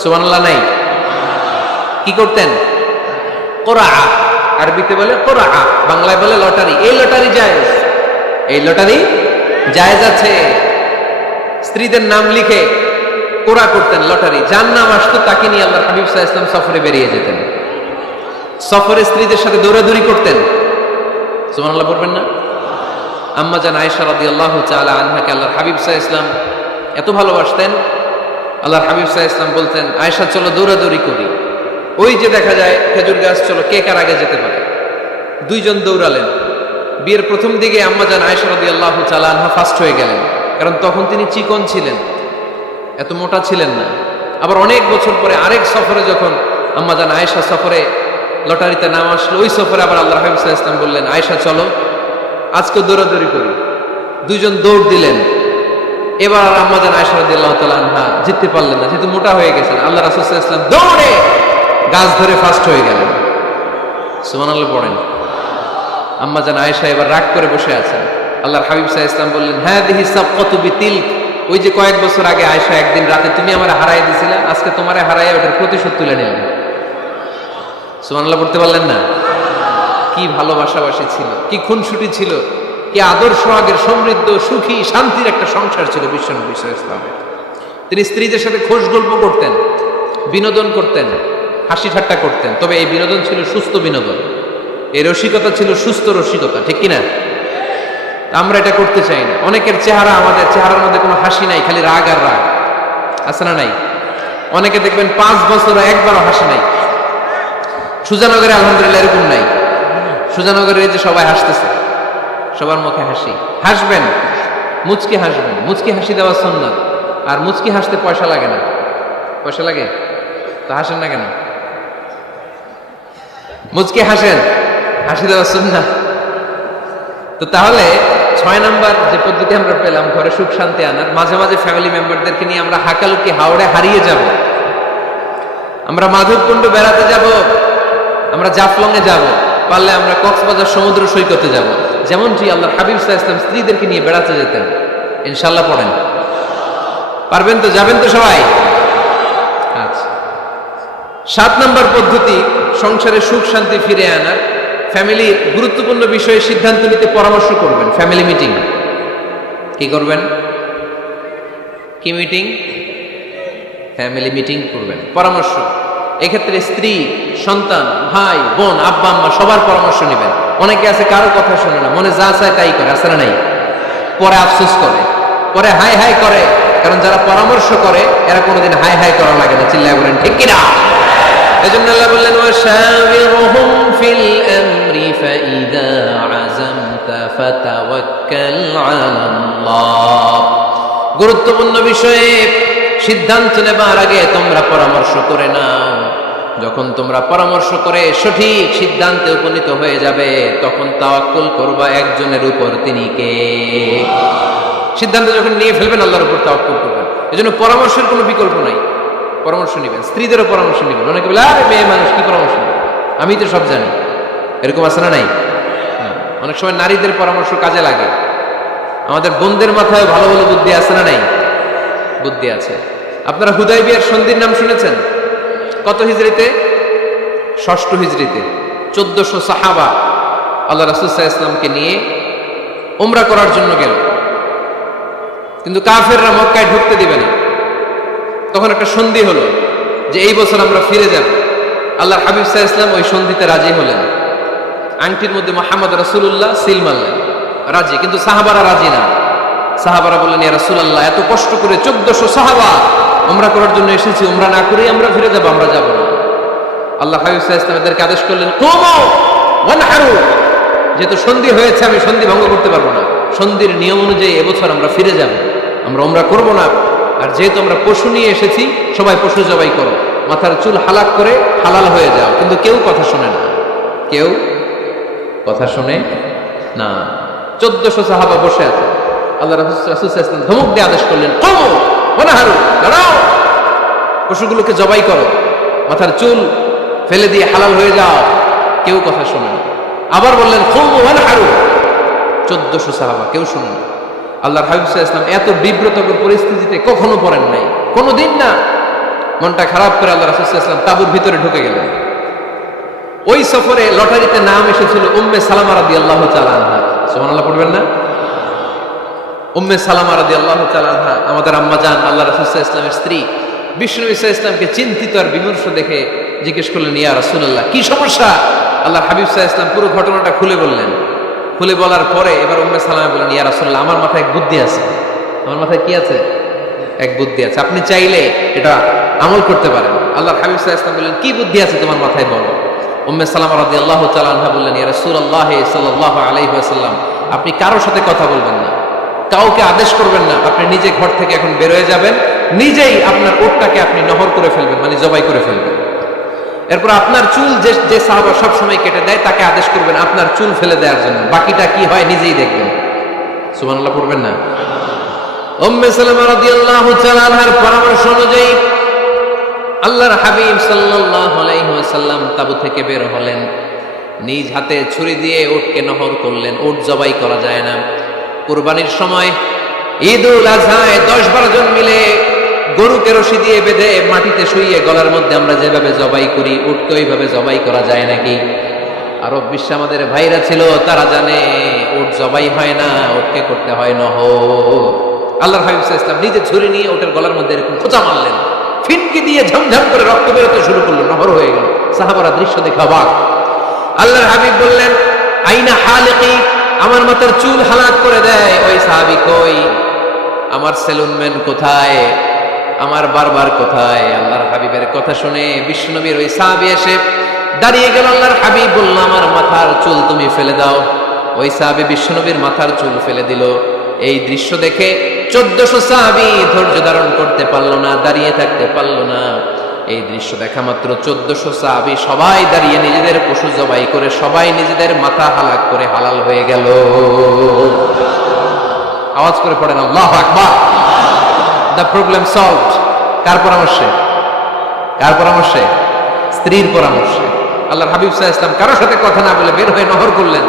সুবহানাল্লাহ নাই? কি করতেন? কোরআ, আরবিতে বলে কোরআ, বাংলায় বলে লটারি। এই লটারি জায়েজ, এই লটারি জায়েজ আছে। স্ত্রীদের নাম লিখে কোরআ করতেন, লটারি। যার নাম আসতো তাকে নিয়ে আল্লাহর হাবিব সাল্লাল্লাহু আলাইহি ওয়াসাল্লাম সফরে বেরিয়ে যেতেন। সফরে স্ত্রীদের সাথে দৌড়াদৌড়ি করতেন। সুবহানাল্লাহ পড়বেন না? আম্মা জান আয়েশা রাদিয়াল্লাহু তাআলা আনহাকে আল্লাহর হাবিব সাল্লাল্লাহু আলাইহি ওয়াসাল্লাম এত ভালোবাসতেন, আল্লাহর হাবিব সাল্লাল্লাহু আলাইহি ওয়াসাল্লাম বলতেন, আয়েশা চলো দৌড়াদৌড়ি করি। ওই যে দেখা যায় খেজুর গাছ, চলো কে কার আগে যেতে পারে। দুইজন দৌড়ালেন। বিয়ের প্রথম দিকে আম্মা জান আয়েশা রাদিয়াল্লাহু তাআলা আনহা ফার্স্ট হয়ে গেলেন, কারণ তখন তিনি চিকন ছিলেন, এত মোটা ছিলেন না। আবার অনেক বছর পরে আরেক সফরে যখন আম্মা জান আয়েশা সফরে লটারিতে নাম আসলো, ওই সফরে আবার আল্লাহর হাবিব সাল্লাল্লাহু আলাইহি ওয়াসাল্লাম বললেন, আয়েশা চলো আজকে দৌড়াদৌড়ি করি। দুইজন দৌড় দিলেন। এবার আর আম্মা জান আয়েশা রাদিয়াল্লাহু তাআলা আনহা জিততে পারলেন না, যেহেতু মোটা হয়ে গেছেন। আল্লাহ রাসূল সাল্লাল্লাহু আলাইহি ওয়াসাল্লাম দৌড়ে গাছ ধরে ফার্স্ট হয়ে গেলেন। সুবহানাল্লাহ পড়েন। আম্মা জান আয়েশা এবার রাগ করে বসে আছেন। আল্লাহর হাবিব সাল্লাল্লাহু আলাইহি ওয়াসাল্লাম বললেন, হাদিহি সাবকাতু বিতিলক। ওই যে কয়েক বছর আগে আয়েশা একদিন রাতে তুমি আমারে হারাই দিছিলা, আজকে তোমারে হারাইয়া ওটার প্রতিশোধ তুলে নিলাম। সুবহানাল্লাহ পড়তে পারলেন না? কি ভালোবাসাবাসী ছিল, কি খুনসুটি ছিল, কি আদর্শ আগের সমৃদ্ধ সুখী শান্তির একটা সংসার ছিল বিশ্বনবী সাল্লাল্লাহু আলাইহি ওয়াসাল্লামের। তিনি স্ত্রীদের সাথে খোশ গল্প করতেন, বিনোদন করতেন, হাসি ঠাট্টা করতেন। তবে এই বিনোদন ছিল সুস্থ বিনোদন, এই রসিকতা ছিল সুস্থ রসিকতা, ঠিক কিনা? আমরা এটা করতে চাই না। অনেকের চেহারা, আমাদের চেহারার মধ্যে কোনো হাসি নাই, খালি রাগ আর রাগ, আছে না নাই? অনেকে দেখবেন 5 বছর একবারও হাসি নাই। সুজানগরে আলহামদুলিল্লাহ এরকম নাই। সুজানগরে এই যে সবাই হাসতেছে, সবার মুখে হাসি। হাসবেন, মুচকি হাসবেন, মুচকি হাসি দেওয়া সুন্নাত। আর মুচকি হাসতে পয়সা লাগে না। পয়সা লাগে তো হাসেন না কেন? মুচকি হাসেন, হাসি দেওয়া সুন্নাত। তো তাহলে 6 নাম্বার যে পদ্ধতি আমরা পেলাম ঘরে সুখ শান্তি আনার, মাঝে মাঝে ফ্যামিলি মেম্বারদেরকে নিয়ে আমরা হাকালুকি হাওড়ে হারিয়ে যাব, আমরা মাধবকুণ্ড বেড়াতে যাব, আমরা জাফলং এ যাব, পারলে আমরা কক্সবাজার সমুদ্র সৈকতে যাব। যেমনটি আল্লাহর হাবিব সাল্লাল্লাহু আলাইহি ওয়াসাল্লাম স্ত্রীদেরকে নিয়ে বেড়াতে যেতেন। ইনশাআল্লাহ পড়েন। পারবেন তো? যাবেন তো সবাই? আচ্ছা। 7 নাম্বার পদ্ধতি সংসারে সুখ শান্তি ফিরে আনার, ফ্যামিলির গুরুত্বপূর্ণ বিষয়ে সিদ্ধান্ত নিতে পরামর্শ করবেন। Family meeting. কি করবেন? কি মিটিং? ফ্যামিলি মিটিং করবেন, পরামর্শ। এক্ষেত্রে স্ত্রী, সন্তান, ভাই, বোন, আব্বা আম্মা সবার পরামর্শ নেবেন। অনেকে আছে কারো কথা শোনে না, মনে যা চায় তাই করে, আছে না নাই? পরে আফসোস করে, পরে হাই হাই করে। কারণ যারা পরামর্শ করে এরা কোনোদিন হাই হাই করা লাগে না। চিল্লায় বলেন ঠিক কিনা? এজন্য আল্লাহ বললেন, ওয়াশাবিরহুম ফিল আমরি ফাইদা আযামতা ফাতাওয়াক্কাল আলাল্লাহ। গুরুত্বপূর্ণ বিষয়ে সিদ্ধান্ত নেবার আগে তোমরা পরামর্শ করে নাও। যখন তোমরা পরামর্শ করে সঠিক সিদ্ধান্তে উপনীত হয়ে যাবে, তখন তাওয়াক্কুল করবা একজনের উপর, তিনি কে? সিদ্ধান্ত যখন নিয়ে ফেলবেন আল্লাহর উপর তাওয়াক্কুল করবেন। এজন্য পরামর্শের কোনো বিকল্প নাই। পরামর্শ নেবেন, স্ত্রীদেরও পরামর্শ নেবেন। অনেকে বলে, আরে মেয়ে মানুষ কি পরামর্শ নেবে, আমি তো সব জানি। এরকম আছে না নাই? অনেক সময় নারীদের পরামর্শ কাজে লাগে। আমাদের বোনদের মাথায় ভালো ভালো বুদ্ধি আছে না নাই? বুদ্ধি আছে। আপনারা হুদাইবিয়ার সন্ধির নাম শুনেছেন? কত হিজরিতে? 6ষ্ঠ হিজরিতে 1400 সাহাবা আল্লাহ রাসূল সাল্লাল্লাহু আলাইহি ওয়াসাল্লামকে নিয়ে উমরা করার জন্য গেল, কিন্তু কাফেররা মক্কায় ঢুকতে দিবে না। তখন একটা সন্ধি হলো যে এই বছর আমরা ফিরে যাব। আল্লাহর হাবিব সাল্লাল্লাহু আলাইহি ওয়াসাল্লাম ওই সন্ধিতে রাজি হলেন। আংটির মধ্যে মুহাম্মদ রাসূলুল্লাহ সিল মারলেন, রাজি। কিন্তু সাহাবারা রাজি না। সাহাবারা বললেন, ইয়া রাসূলুল্লাহ, এত কষ্ট করে 1400 সাহাবা উমরা করার জন্য এসেছি, উমরা না করেই আমরা ফিরে যাব, আমরা যাব না। আল্লাহ হাবিব সাল্লাল্লাহু আলাইহি ওয়াসাল্লাম এদেরকে আদেশ করলেন, কুমু ওয়ানহারু, যেহেতু সন্ধি হয়েছে আমি সন্ধি ভঙ্গ করতে পারবো না, সন্ধির নিয়ম অনুযায়ী এবছর আমরা ফিরে যাব, আমরা উমরা করব না। আর যেহেতু আমরা পশু নিয়ে এসেছি, সবাই পশু জবাই করো, মাথার চুল হালাক করে হালাল হয়ে যাও। কিন্তু কেউ কথা শোনে না, কেউ কথা শোনে না। 1400 সাহাবা বসে আছে, আল্লাহ রাসূল সাল্লাল্লাহু আলাইহি ওয়াসাল্লাম ধমক দিয়ে আদেশ করলেন, কমু ওয়ানহারু, দাঁড়াও, পশুগুলোকে জবাই করো, মাথার চুল ফেলে দিয়ে হালাল হয়ে যাও। কেউ কথা শোনে না। আবার বললেন কমু ওয়ানহারু, 1400 সাহাবা, কেউ শোনে না। আল্লাহর হাবিব সাল্লাল্লাহু আলাইহি ওয়াসাল্লাম এত বিব্রতকর পরিস্থিতিতে কখনো পড়েন নাই, কোনোদিন না। মনটা খারাপ করে আল্লাহ রাসূল সাল্লাল্লাহু আলাইহি ওয়াসাল্লাম তাঁবুর ভিতরে ঢুকে গেলেন। ওই সফরে লটারিতে নাম এসেছিল উম্মে সালামা রাদিয়াল্লাহু তাআলা আনহা। সুবহানাল্লাহ পড়বেন না? উম্মে সালামা রাদিয়াল্লাহু তাআলা আনহা আমাদের আম্মা জান, আল্লাহ রাসূল সাল্লাল্লাহু আলাইহি ওয়াসাল্লামের স্ত্রী। বিশ্বনবী সাল্লাল্লাহু আলাইহি ওয়াসাল্লামকে চিন্তিত আর বিমর্ষ দেখে জিজ্ঞেস করলেন, ইয়া রাসূলুল্লাহ, কি সমস্যা? আল্লাহর হাবিব সাল্লাল্লাহু আলাইহি ওয়াসাল্লাম পুরো ঘটনাটা খুলে বললেন। খুলে বলার পরে এবার উম্মে সালামা বললেন, ইয়া রাসূলুল্লাহ, আমার মাথায় এক বুদ্ধি আছে। আমার মাথায় কি আছে? এক বুদ্ধি আছে, আপনি চাইলে এটা আমল করতে পারেন। আল্লাহর হাবিব সাল্লাল্লাহু আলাইহি ওয়াসাল্লাম বললেন, কি বুদ্ধি আছে তোমার মাথায়, বলো। উম্মে সালামা রাদিয়াল্লাহু তাআলা আনহা বললেন, ইয়া রাসূলুল্লাহ সাল্লাল্লাহু আলাইহি ওয়াসাল্লাম, আপনি কারোর সাথে কথা বলবেন না, কাউকে আদেশ করবেন না, আপনি নিজে ঘর থেকে এখন বের হয়ে যাবেন, নিজেই আপনার উটটাকে আপনি নহর করে ফেলবেন, মানে জবাই করে ফেলবেন। এরপর আপনার চুল যে সাহাবা সব সময় কেটে দেয় তাকে আদেশ করবেন আপনার চুল ফেলে দেওয়ার জন্য, বাকিটা কি হয় নিজেই দেখবেন। সুবহানাল্লাহ পড়বেন না? উম্মে সালামা রাদিয়াল্লাহু তাআলা আনহার পরামর্শ অনুযায়ী আল্লাহর হাবিব সাল্লাল্লাহু আলাইহি ওয়াসাল্লাম তাবু থেকে বের হলেন, নিজ হাতে ছুরি দিয়ে উটকে নহর করলেন। উট জবাই করা যায় না। কুরবানির সময় ঈদুল আজহায় 10-12 জন মিলে গরুকে রশি দিয়ে বেঁধে মাটিতে শুইয়ে গলার মধ্যে আমরা যেভাবে জবাই করি, উটকে ওইভাবে জবাই করা যায় নাকি? আরব বিশ্বে আমাদের ভাইরা ছিল, তারা জানে উট জবাই হয় না, উটকে করতে হয় নহর। আল্লাহর হাবিব সাল্লাল্লাহু আলাইহি ওয়াসাল্লাম নিজে ছুরি নিয়ে উটের গলার মধ্যে এরকম খোঁচা মারলেন, ফিনকি দিয়ে ঝমঝম করে রক্ত বেরোতে শুরু করলো, নহর হয়ে গেল। সাহাবারা দৃশ্য দেখে অবাক। আল্লাহর হাবিব বললেন, আইনা হালিকি, আমার মাথার চুল হালাক করে দেয় ওই সাহাবী কই? আমার সেলুনম্যান কোথায়? আমার বারবার কোথায়? আল্লাহর হাবিবের কথা শুনে বিশ্বনবীর ওই সাহাবী এসে দাঁড়িয়ে গেল। আল্লাহর হাবিব বলল, আমার মাথার চুল তুমি ফেলে দাও। ওই সাহাবী বিশ্বনবীর মাথার চুল ফেলে দিল। এই দৃশ্য দেখে 1400 সাহাবী ধৈর্য ধারণ করতে পারলো না, দাঁড়িয়ে থাকতে পারলো না। এই দৃশ্য দেখা মাত্র 1400 সাহাবী সবাই দাঁড়িয়ে নিজেদের পশু জবাই করে সবাই নিজেদের মাথা হালাক করে হালাল হয়ে গেল। আওয়াজ করে পড়েন আল্লাহু আকবার। The problem solved. কার পরামর্শে? কার পরামর্শে? স্ত্রীর পরামর্শে। আল্লাহর হাবিব সাল্লাল্লাহু আলাইহি ওয়াসাল্লাম কারোর সাথে কথা না বলে বের হয়ে নহর করলেন,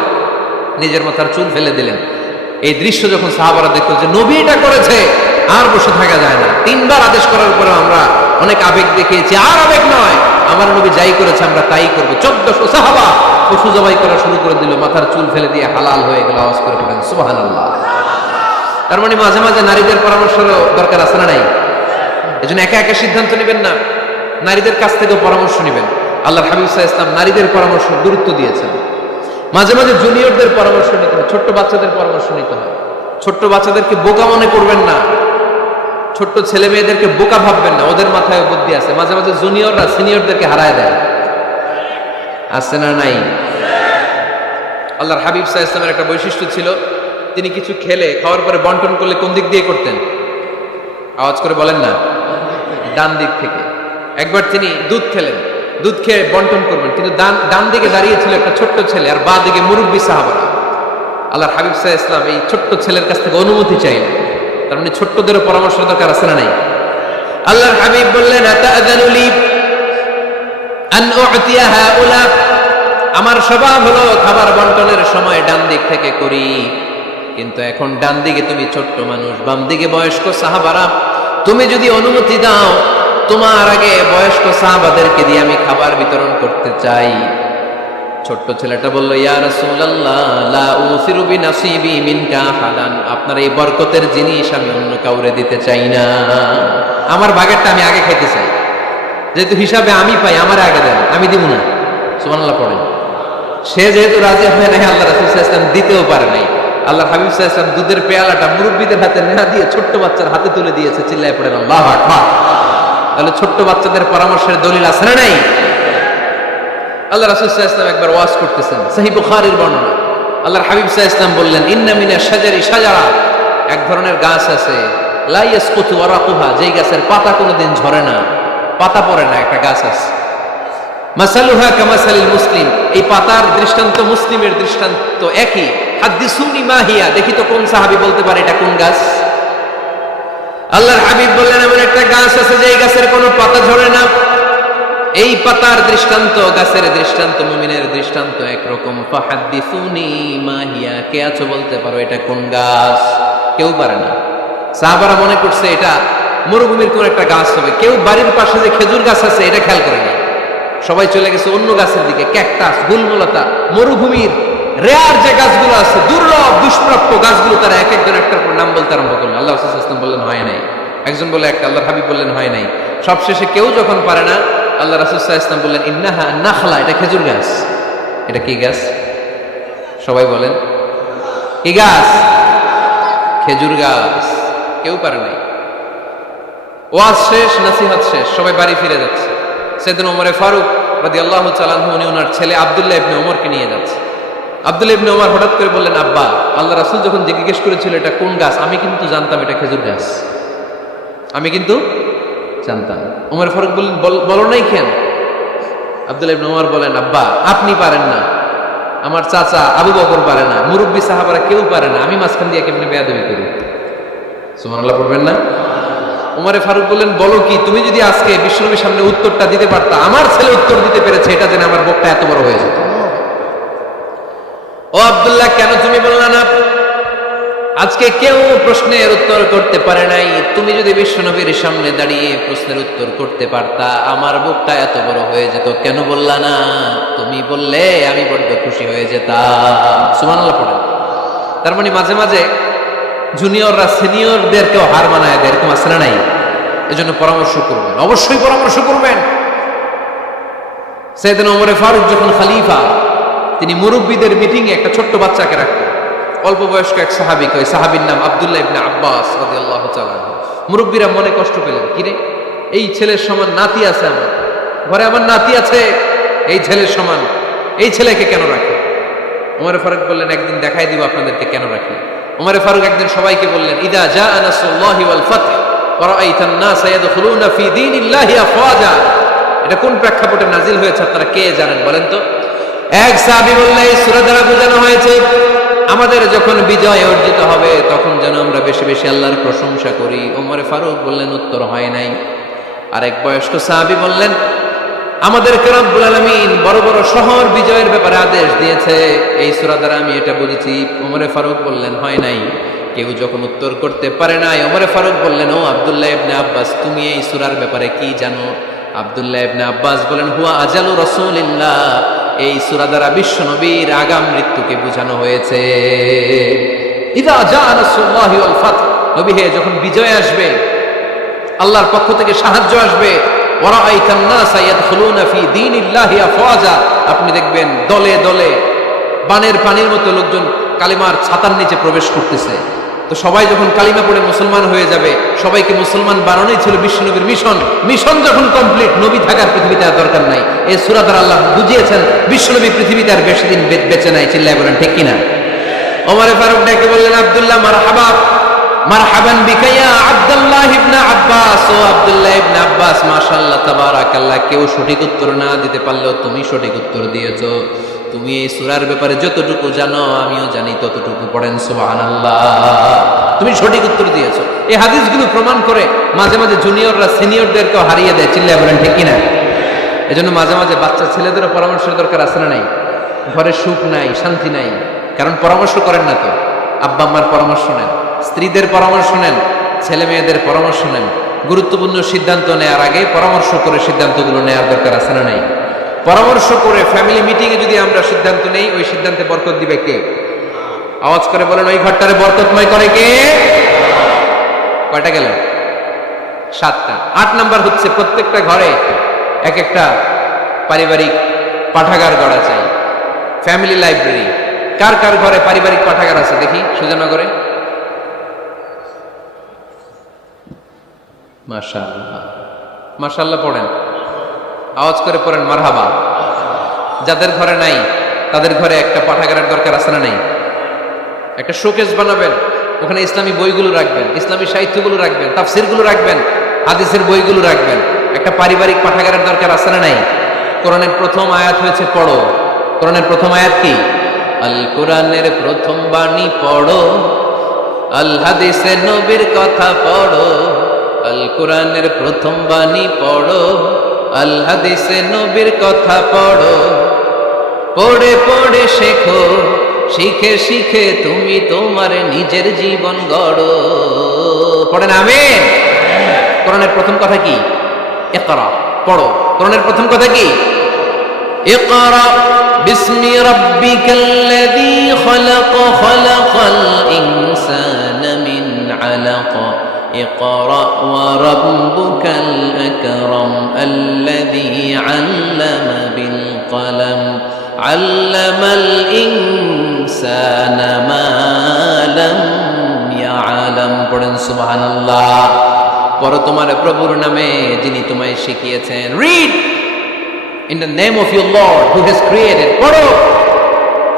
নিজের মাথার চুল ফেলে দিলেন। এই দৃশ্য যখন সাহাবারা দেখলো যে নবী এটা করেছে, আর বসে থাকা যায় না। 3বার আদেশ করার পরে আমরা অনেক আবেগ দেখিয়েছি, আর আবেগ নয়, আমার নবী যাই করেছে আমরা তাই করব। 1400 সাহাবা পশু জবাই করা শুরু করে দিল, মাথার চুল ফেলে দিয়ে হালাল হয়ে গেল। আওয়াজ করে পড়েন সুবহানাল্লাহ। তার মানে মাঝে মাঝে নারীদের পরামর্শেরও দরকার আছে না নাই? এজন্য একা একা সিদ্ধান্ত নেবেন না, নারীদের কাছ থেকেও পরামর্শ নেবেন। আল্লাহর হাবিব সাল্লাল্লাহু আলাইহি ওয়াসাল্লাম নারীদের পরামর্শ গুরুত্ব দিয়েছেন। মাঝে মাঝে জুনিয়রদের পরামর্শ নিতে হয়, ছোট্ট বাচ্চাদের পরামর্শ নিতে হয়। ছোট্ট বাচ্চাদেরকে বোকা মনে করবেন না, ছোট্ট ছেলে মেয়েদেরকে বোকা ভাববেন না, ওদের মাথায় বুদ্ধি আছে। মাঝে মাঝে জুনিয়ররা সিনিয়রদেরকে হারায় দেয়, আছে না নাই? আল্লাহর হাবিব সাল্লাল্লাহু আলাইহি ওয়াসাল্লামের একটা বৈশিষ্ট্য ছিল, তিনি কিছু খেলে খাওয়ার পরে বন্টন করলে কোন দিক দিয়ে করতেন? আওয়াজ করে বলেন না, ডান দিক থেকে। একবার তিনি দুধ খেলেন, দুধ খেয়ে বন্টন করবেন, কিন্তু ডান দিকে দাঁড়িয়ে ছিল একটা ছোট্ট ছেলে আর বাঁ দিকে মুরব্বী সাহাবারা। আল্লাহর হাবিব সাল্লাল্লাহু আলাইহি ওয়াসাল্লাম এই ছোট্ট ছেলের কাছ থেকে অনুমতি চাইলেন। তার মানে ছোট্টদেরও পরামর্শ দরকার আছে না নাই? আল্লাহর হাবিব বললেন, আতাআযানু লি আন উ'তিয়া হাউলা, আমার স্বভাব হলো খাবার বন্টনের সময় ডান দিক থেকে করি, কিন্তু এখন ডান দিকে তুমি ছোট্ট মানুষ, বাম দিকে বয়স্ক সাহাবারা, তুমি যদি অনুমতি দাও তোমার আগে বয়স্ক সাহাবাদেরকে দিয়ে আমি খাবার বিতরণ করতে চাই। ছোট্ট ছেলেটা বলল, ইয়া রাসূলুল্লাহ লা উসিরু বিনাসিবি মিনকা আহাদান, আপনার এই বরকতের জিনিস আমি অন্য কাউরে দিতে চাই না, আমার ভাগেরটা আমি আগে খেতে চাই, যেহেতু হিসাবে আমি পাই আমার আগে দেন, আমি দিব না। সুবহানাল্লাহ পড়েন। সে যেহেতু রাজি হয় নাই, আল্লাহ রাসূল সাল্লাল্লাহু আলাইহি ওয়াসাল্লাম দিতেও পারে নাই। আল্লাহর হাবিব সাল্লাল্লাহু আলাইহি ওয়াসাল্লাম দুধের পেয়ালাটা মুরব্বিদের হাতে না দিয়ে ছোট্ট বাচ্চার হাতে তুলে দিয়েছে। চিল্লায় পড়েন আল্লাহু আকবার। তাহলে ছোট্ট বাচ্চাদের পরামর্শের দলিল আছে না নাই? আল্লাহ রাসূল সাল্লাল্লাহু আলাইহি ওয়াসাল্লাম একবার ওয়াজ করতেছেন, সহিহ বুখারীর বর্ণনা, আল্লাহর হাবিব সাল্লাল্লাহু আলাইহি ওয়াসাল্লাম বললেন, ইন্না মিনা শাজারি শাজারা, এক ধরনের গাছ আছে, লা ইয়াসকুতু ওয়ারাকুহা, যেই গাছের পাতা কোনোদিন ঝরে না, পাতা পড়ে না, একটা গাছ আছে। মাসালুহা কামাসালিল মুসলিম, এই পাতার দৃষ্টান্ত মুসলিমের দৃষ্টান্ত একই। হাদ্দিসুনি মা হিয়া, দেখি তো কোন সাহাবী বলতে পারে এটা কোন গাছ। আল্লাহর হাবিব বললেন, এমন একটা গাছ আছে যেই গাছের কোনো পাতা ঝরে না। এই পাতার দৃষ্টান্ত, গাছের দৃষ্টান্ত, মুমিনের দৃষ্টান্ত একরকম। ফাহাদ্দিসুনি মা হিয়া, কে আছো বলতে পারো এটা কোন গাছ? কেউ পারে না। সাহাবারা মনে করছে এটা মরুভূমির কোন একটা গাছ হবে। কেউ বাড়ির পাশে যে খেজুর গাছ আছে এটা খেয়াল করে না, সবাই চলে গেছে অন্য গাছের দিকে। ক্যাকটাস, গুলমলতা, মরুভূমির রেয়ার যে গাছগুলো আছে, দুর্লভ দুষ্প্রাপ্য গাছগুলো তারা এক একজন একটার পর নাম বলতে আরম্ভ করলো। আল্লাহ রাসূল সাল্লাল্লাহু আলাইহি ওয়াসাল্লাম বললেন হয় নাই, একজন বলে একটা, আল্লাহর হাবিব বললেন হয় নাই। সবশেষে কেউ যখন পারে না, আল্লাহ রাসূল সাল্লাল্লাহু আলাইহি ওয়াসাল্লাম বললেন, ইন্নাহা নাখলা, এটা খেজুর গাছ। এটা কি গাছ? সবাই বলেন কি গাছ? খেজুর গাছ। কেউ পারে নাই। ওয়াজ শেষ, নসিহত শেষ, সবাই বাড়ি ফিরে যাচ্ছে। সাইয়েদনা ওমর ফারুক রাদিয়াল্লাহু তাআলা আনহু, উনি ওনার ছেলে আব্দুল্লাহ ইবনে ওমরকে নিয়ে যাচ্ছে। আব্দুল্লাহ ইবনে ওমর হঠাৎ করে বললেন, আব্বা, আল্লাহ রাসূল যখন জিজ্ঞেস করেছিল এটা কোন গাছ, আমি কিন্তু জানতাম এটা খেজুর গাছ, আমি কিন্তু জানতাম। ওমর ফারুক বললেন, বলো নাই কেন? আব্দুল্লাহ ইবনে ওমর বলেন, আব্বা, আপনি পারেন না, আমার চাচা আবু বকর পারে না, মুরব্বী সাহাবারা কেউ পারে না, আমি মাঝখান দিয়ে কেমনে বেয়াদবি করি? সুবহানাল্লাহ পড়বেন না? ওমর ফারুক বললেন, বলো কি? তুমি যদি আজকে বিশ্বনবীর সামনে উত্তরটা দিতে পারতা, আমার ছেলে উত্তর দিতে পেরেছে, এটা জেনে আমার বুকটা এত বড় হয়ে যেত। ও আব্দুল্লাহ, কেন তুমি বললা না? আজকে কেউ প্রশ্নের উত্তর করতে পারে নাই, তুমি যদি বিশ্বনবীর সামনে দাঁড়িয়ে প্রশ্নের উত্তর করতে পারতা, আমার বুকটা এত বড় হয়ে যেত। কেন বললা না? তুমি বললে আমি বড্ড খুশি হয়ে যেতাম। সুবহানাল্লাহ পড়েন। তার মানে মাঝে মাঝে জুনিয়ররা সিনিয়রদেরকেও হার মানায় দেয়, এরকম আছে না নাই? এজন্য পরামর্শ করবেন, অবশ্যই পরামর্শ করবেন। সাইয়েদনা ওমর ফারুক যখন খলিফা, তিনি মুরব্বীদের মিটিং এ একটা ছোট্ট বাচ্চাকে রাখতেন, অল্প বয়স্ক এক সাহাবীকে। ওই সাহাবীর নাম আব্দুল্লাহ ইবনে আব্বাস রাদিয়াল্লাহু তাআলা। মুরব্বীরা মনে কষ্ট পেলেন, কিরে, এই ছেলের সমান নাতি আছে আমার ঘরে, আমার নাতি আছে এই ছেলের সমান, এই ছেলেকে কেন রাখে? ওমর ফারুক বললেন, একদিন দেখাই দিব আপনাদেরকে কেন রাখি। ওমর ফারুক একদিন সবাইকে বললেন, ইদা জাআ নাসরুল্লাহি ওয়াল ফাতহ ওয়া রাআইতান নাস ইয়াদখুলুনা ফি দীনিল্লাহি আফওয়াজা। এটা কোন প্রেক্ষাপটে নাজিল হয়েছে আপনারা কে জানেন বলেন তো? এক সাহাবী বললেন, এই সূরা দ্বারা বোঝানো হয়েছে আমাদের যখন বিজয় অর্জিত হবে তখন যেন আমরা বেশি বেশি আল্লাহর প্রশংসা করি। ওমর ফারুক বললেন, উত্তর হয় নাই। আরেক বয়স্ক সাহাবী বললেন, আমাদেরকে রব্বুল আলামিন বড় বড় শহর বিজয়ের ব্যাপারে আদেশ দিয়েছে, এই সূরা দ্বারা আমি এটা বুঝেছি। ওমর ফারুক বললেন, হয় নাই। কেউ যখন উত্তর করতে পারে নাই, ওমর ফারুক বললেন, ও আব্দুল্লাহ ইবনে আব্বাস, তুমি এই সূরার ব্যাপারে কি জানো? আব্দুল্লাহ ইবনে আব্বাস বলেন, হুয়া আজালু রাসূলিল্লাহ, এই সূরা দ্বারা বিশ্ব নবীর আগাম মৃত্যুকে বোঝানো হয়েছে। ইদা জাআ নাসরুল্লাহি ওয়াল ফাতহ, নবী হে, যখন বিজয় আসবে, আল্লাহর পক্ষ থেকে সাহায্য আসবে, ওয়া রাআইতান নাস ইয়াদখুলুনা ফি দীনিল্লাহি আফওয়াজা, আপনি দেখবেন দলে দলে বানের পানির মতো লোকজন কালিমার ছাতার নিচে প্রবেশ করতেছে। তো সবাই যখন কালিমা পড়ে মুসলমান হয়ে যাবে, সবাইকে মুসলমান বানানোই ছিল বিশ্বনবীর মিশন। মিশন যখন কমপ্লিট, নবী থাকার পৃথিবীতে আর দরকার নাই। এই সূরা দ্বারা আল্লাহ বুঝিয়েছেন বিশ্বনবী পৃথিবীতে আর বেশি দিন বেঁচে নাই। চিল্লায় বলেন ঠিক কিনা? ওমর ফারুক ডেকে বললেন, আব্দুল্লাহ, মারহাবা, মারহাবান বিকা ইয়া আব্দুল্লাহ ইবনে আব্বাস। ও আব্দুল্লাহ ইবনে আব্বাস, মাশাআল্লাহ তাবারাকাল্লাহ, কেউ সঠিক উত্তর না দিতে পারলেও তুমি সঠিক উত্তর দিয়েছো। তুমি এই সূরার ব্যাপারে যতটুকু জানো আমিও জানি ততটুকু। পড়েন সুবহানাল্লাহ। তুমি সঠিক উত্তর দিয়েছো। এই হাদিসগুলো প্রমাণ করে মাঝে মাঝে জুনিয়ররা সিনিয়রদেরকেও হারিয়ে দেয়। চিল্লায় বলেন ঠিক কিনা? এজন্য মাঝে মাঝে বাচ্চা ছেলেদেরও পরামর্শের দরকার আছে না নাই? ঘরে সুখ নাই, শান্তি নাই, কারণ পরামর্শ করেন না তো। আব্বা আম্মার পরামর্শ নেন, স্ত্রীদের পরামর্শ নেন, ছেলে মেয়েদের পরামর্শ নেন। গুরুত্বপূর্ণ সিদ্ধান্ত নেওয়ার আগে পরামর্শ করে সিদ্ধান্তগুলো নেওয়ার দরকার আছে না নাই? পরামর্শ করে ফ্যামিলি মিটিংয়ে যদি আমরা সিদ্ধান্ত নেই, ওই সিদ্ধান্তে বরকত দিবে কে? আওয়াজ করে বলেন, ওই ঘরটারে বরকতময় করে কে? কয়টা গেল? 7টা। 8 নাম্বার হচ্ছে, প্রত্যেকটা ঘরে এক একটা পারিবারিক পাঠাগার গড়া চাই, ফ্যামিলি লাইব্রেরি। কার কার ঘরে পারিবারিক পাঠাগার আছে দেখি সুজানগরে? মাশাআল্লাহ, মাশাআল্লাহ পড়েন, আওয়াজ করে পড়েন মারহাবা। যাদের ঘরে নাই তাদের ঘরে একটা পাঠাগারের দরকার আছে না নাই? একটা শোকেস বানাবেন, ওখানে ইসলামী বইগুলো রাখবেন, ইসলামী সাহিত্যগুলো রাখবেন, তাফসিরগুলো রাখবেন, হাদিসের বইগুলো রাখবেন। একটা পারিবারিক পাঠাগারের দরকার আছে না নাই? কোরআনের প্রথম আয়াত হয়েছে পড়ো। কোরআনের প্রথম আয়াত কি? আল কোরআনের প্রথম বাণী পড়ো, আল হাদিসে নবীর কথা পড়ো। আল কোরআনের প্রথম বাণী পড়ো, আল হাদিসে নবীর কথা পড়ো। পড়ে পড়ে শেখো, শিখে শিখে তুমি তোমার নিজের জীবন গড়ো। পড়েন আমিন। কোরআনের প্রথম কথা কি? ইকরা, পড়ো। কোরআনের প্রথম কথা কি? ইকরা বিসমি রাব্বিকাল্লাযী খালাক, খালাকাল ইনসানা মিন আলাক। ইকরা ওয়া রাব্বুকাল আকরাম আল্লাযী আল্লামা বিল কলম আল্লামাল ইনসানা মা লাম ইয়ালাম। পড়েন সুবহানাল্লাহ। পড়ো তোমার প্রভুর নামে যিনি তোমায় শিখিয়েছেন। Read in the name of your Lord who has created. পড়ো।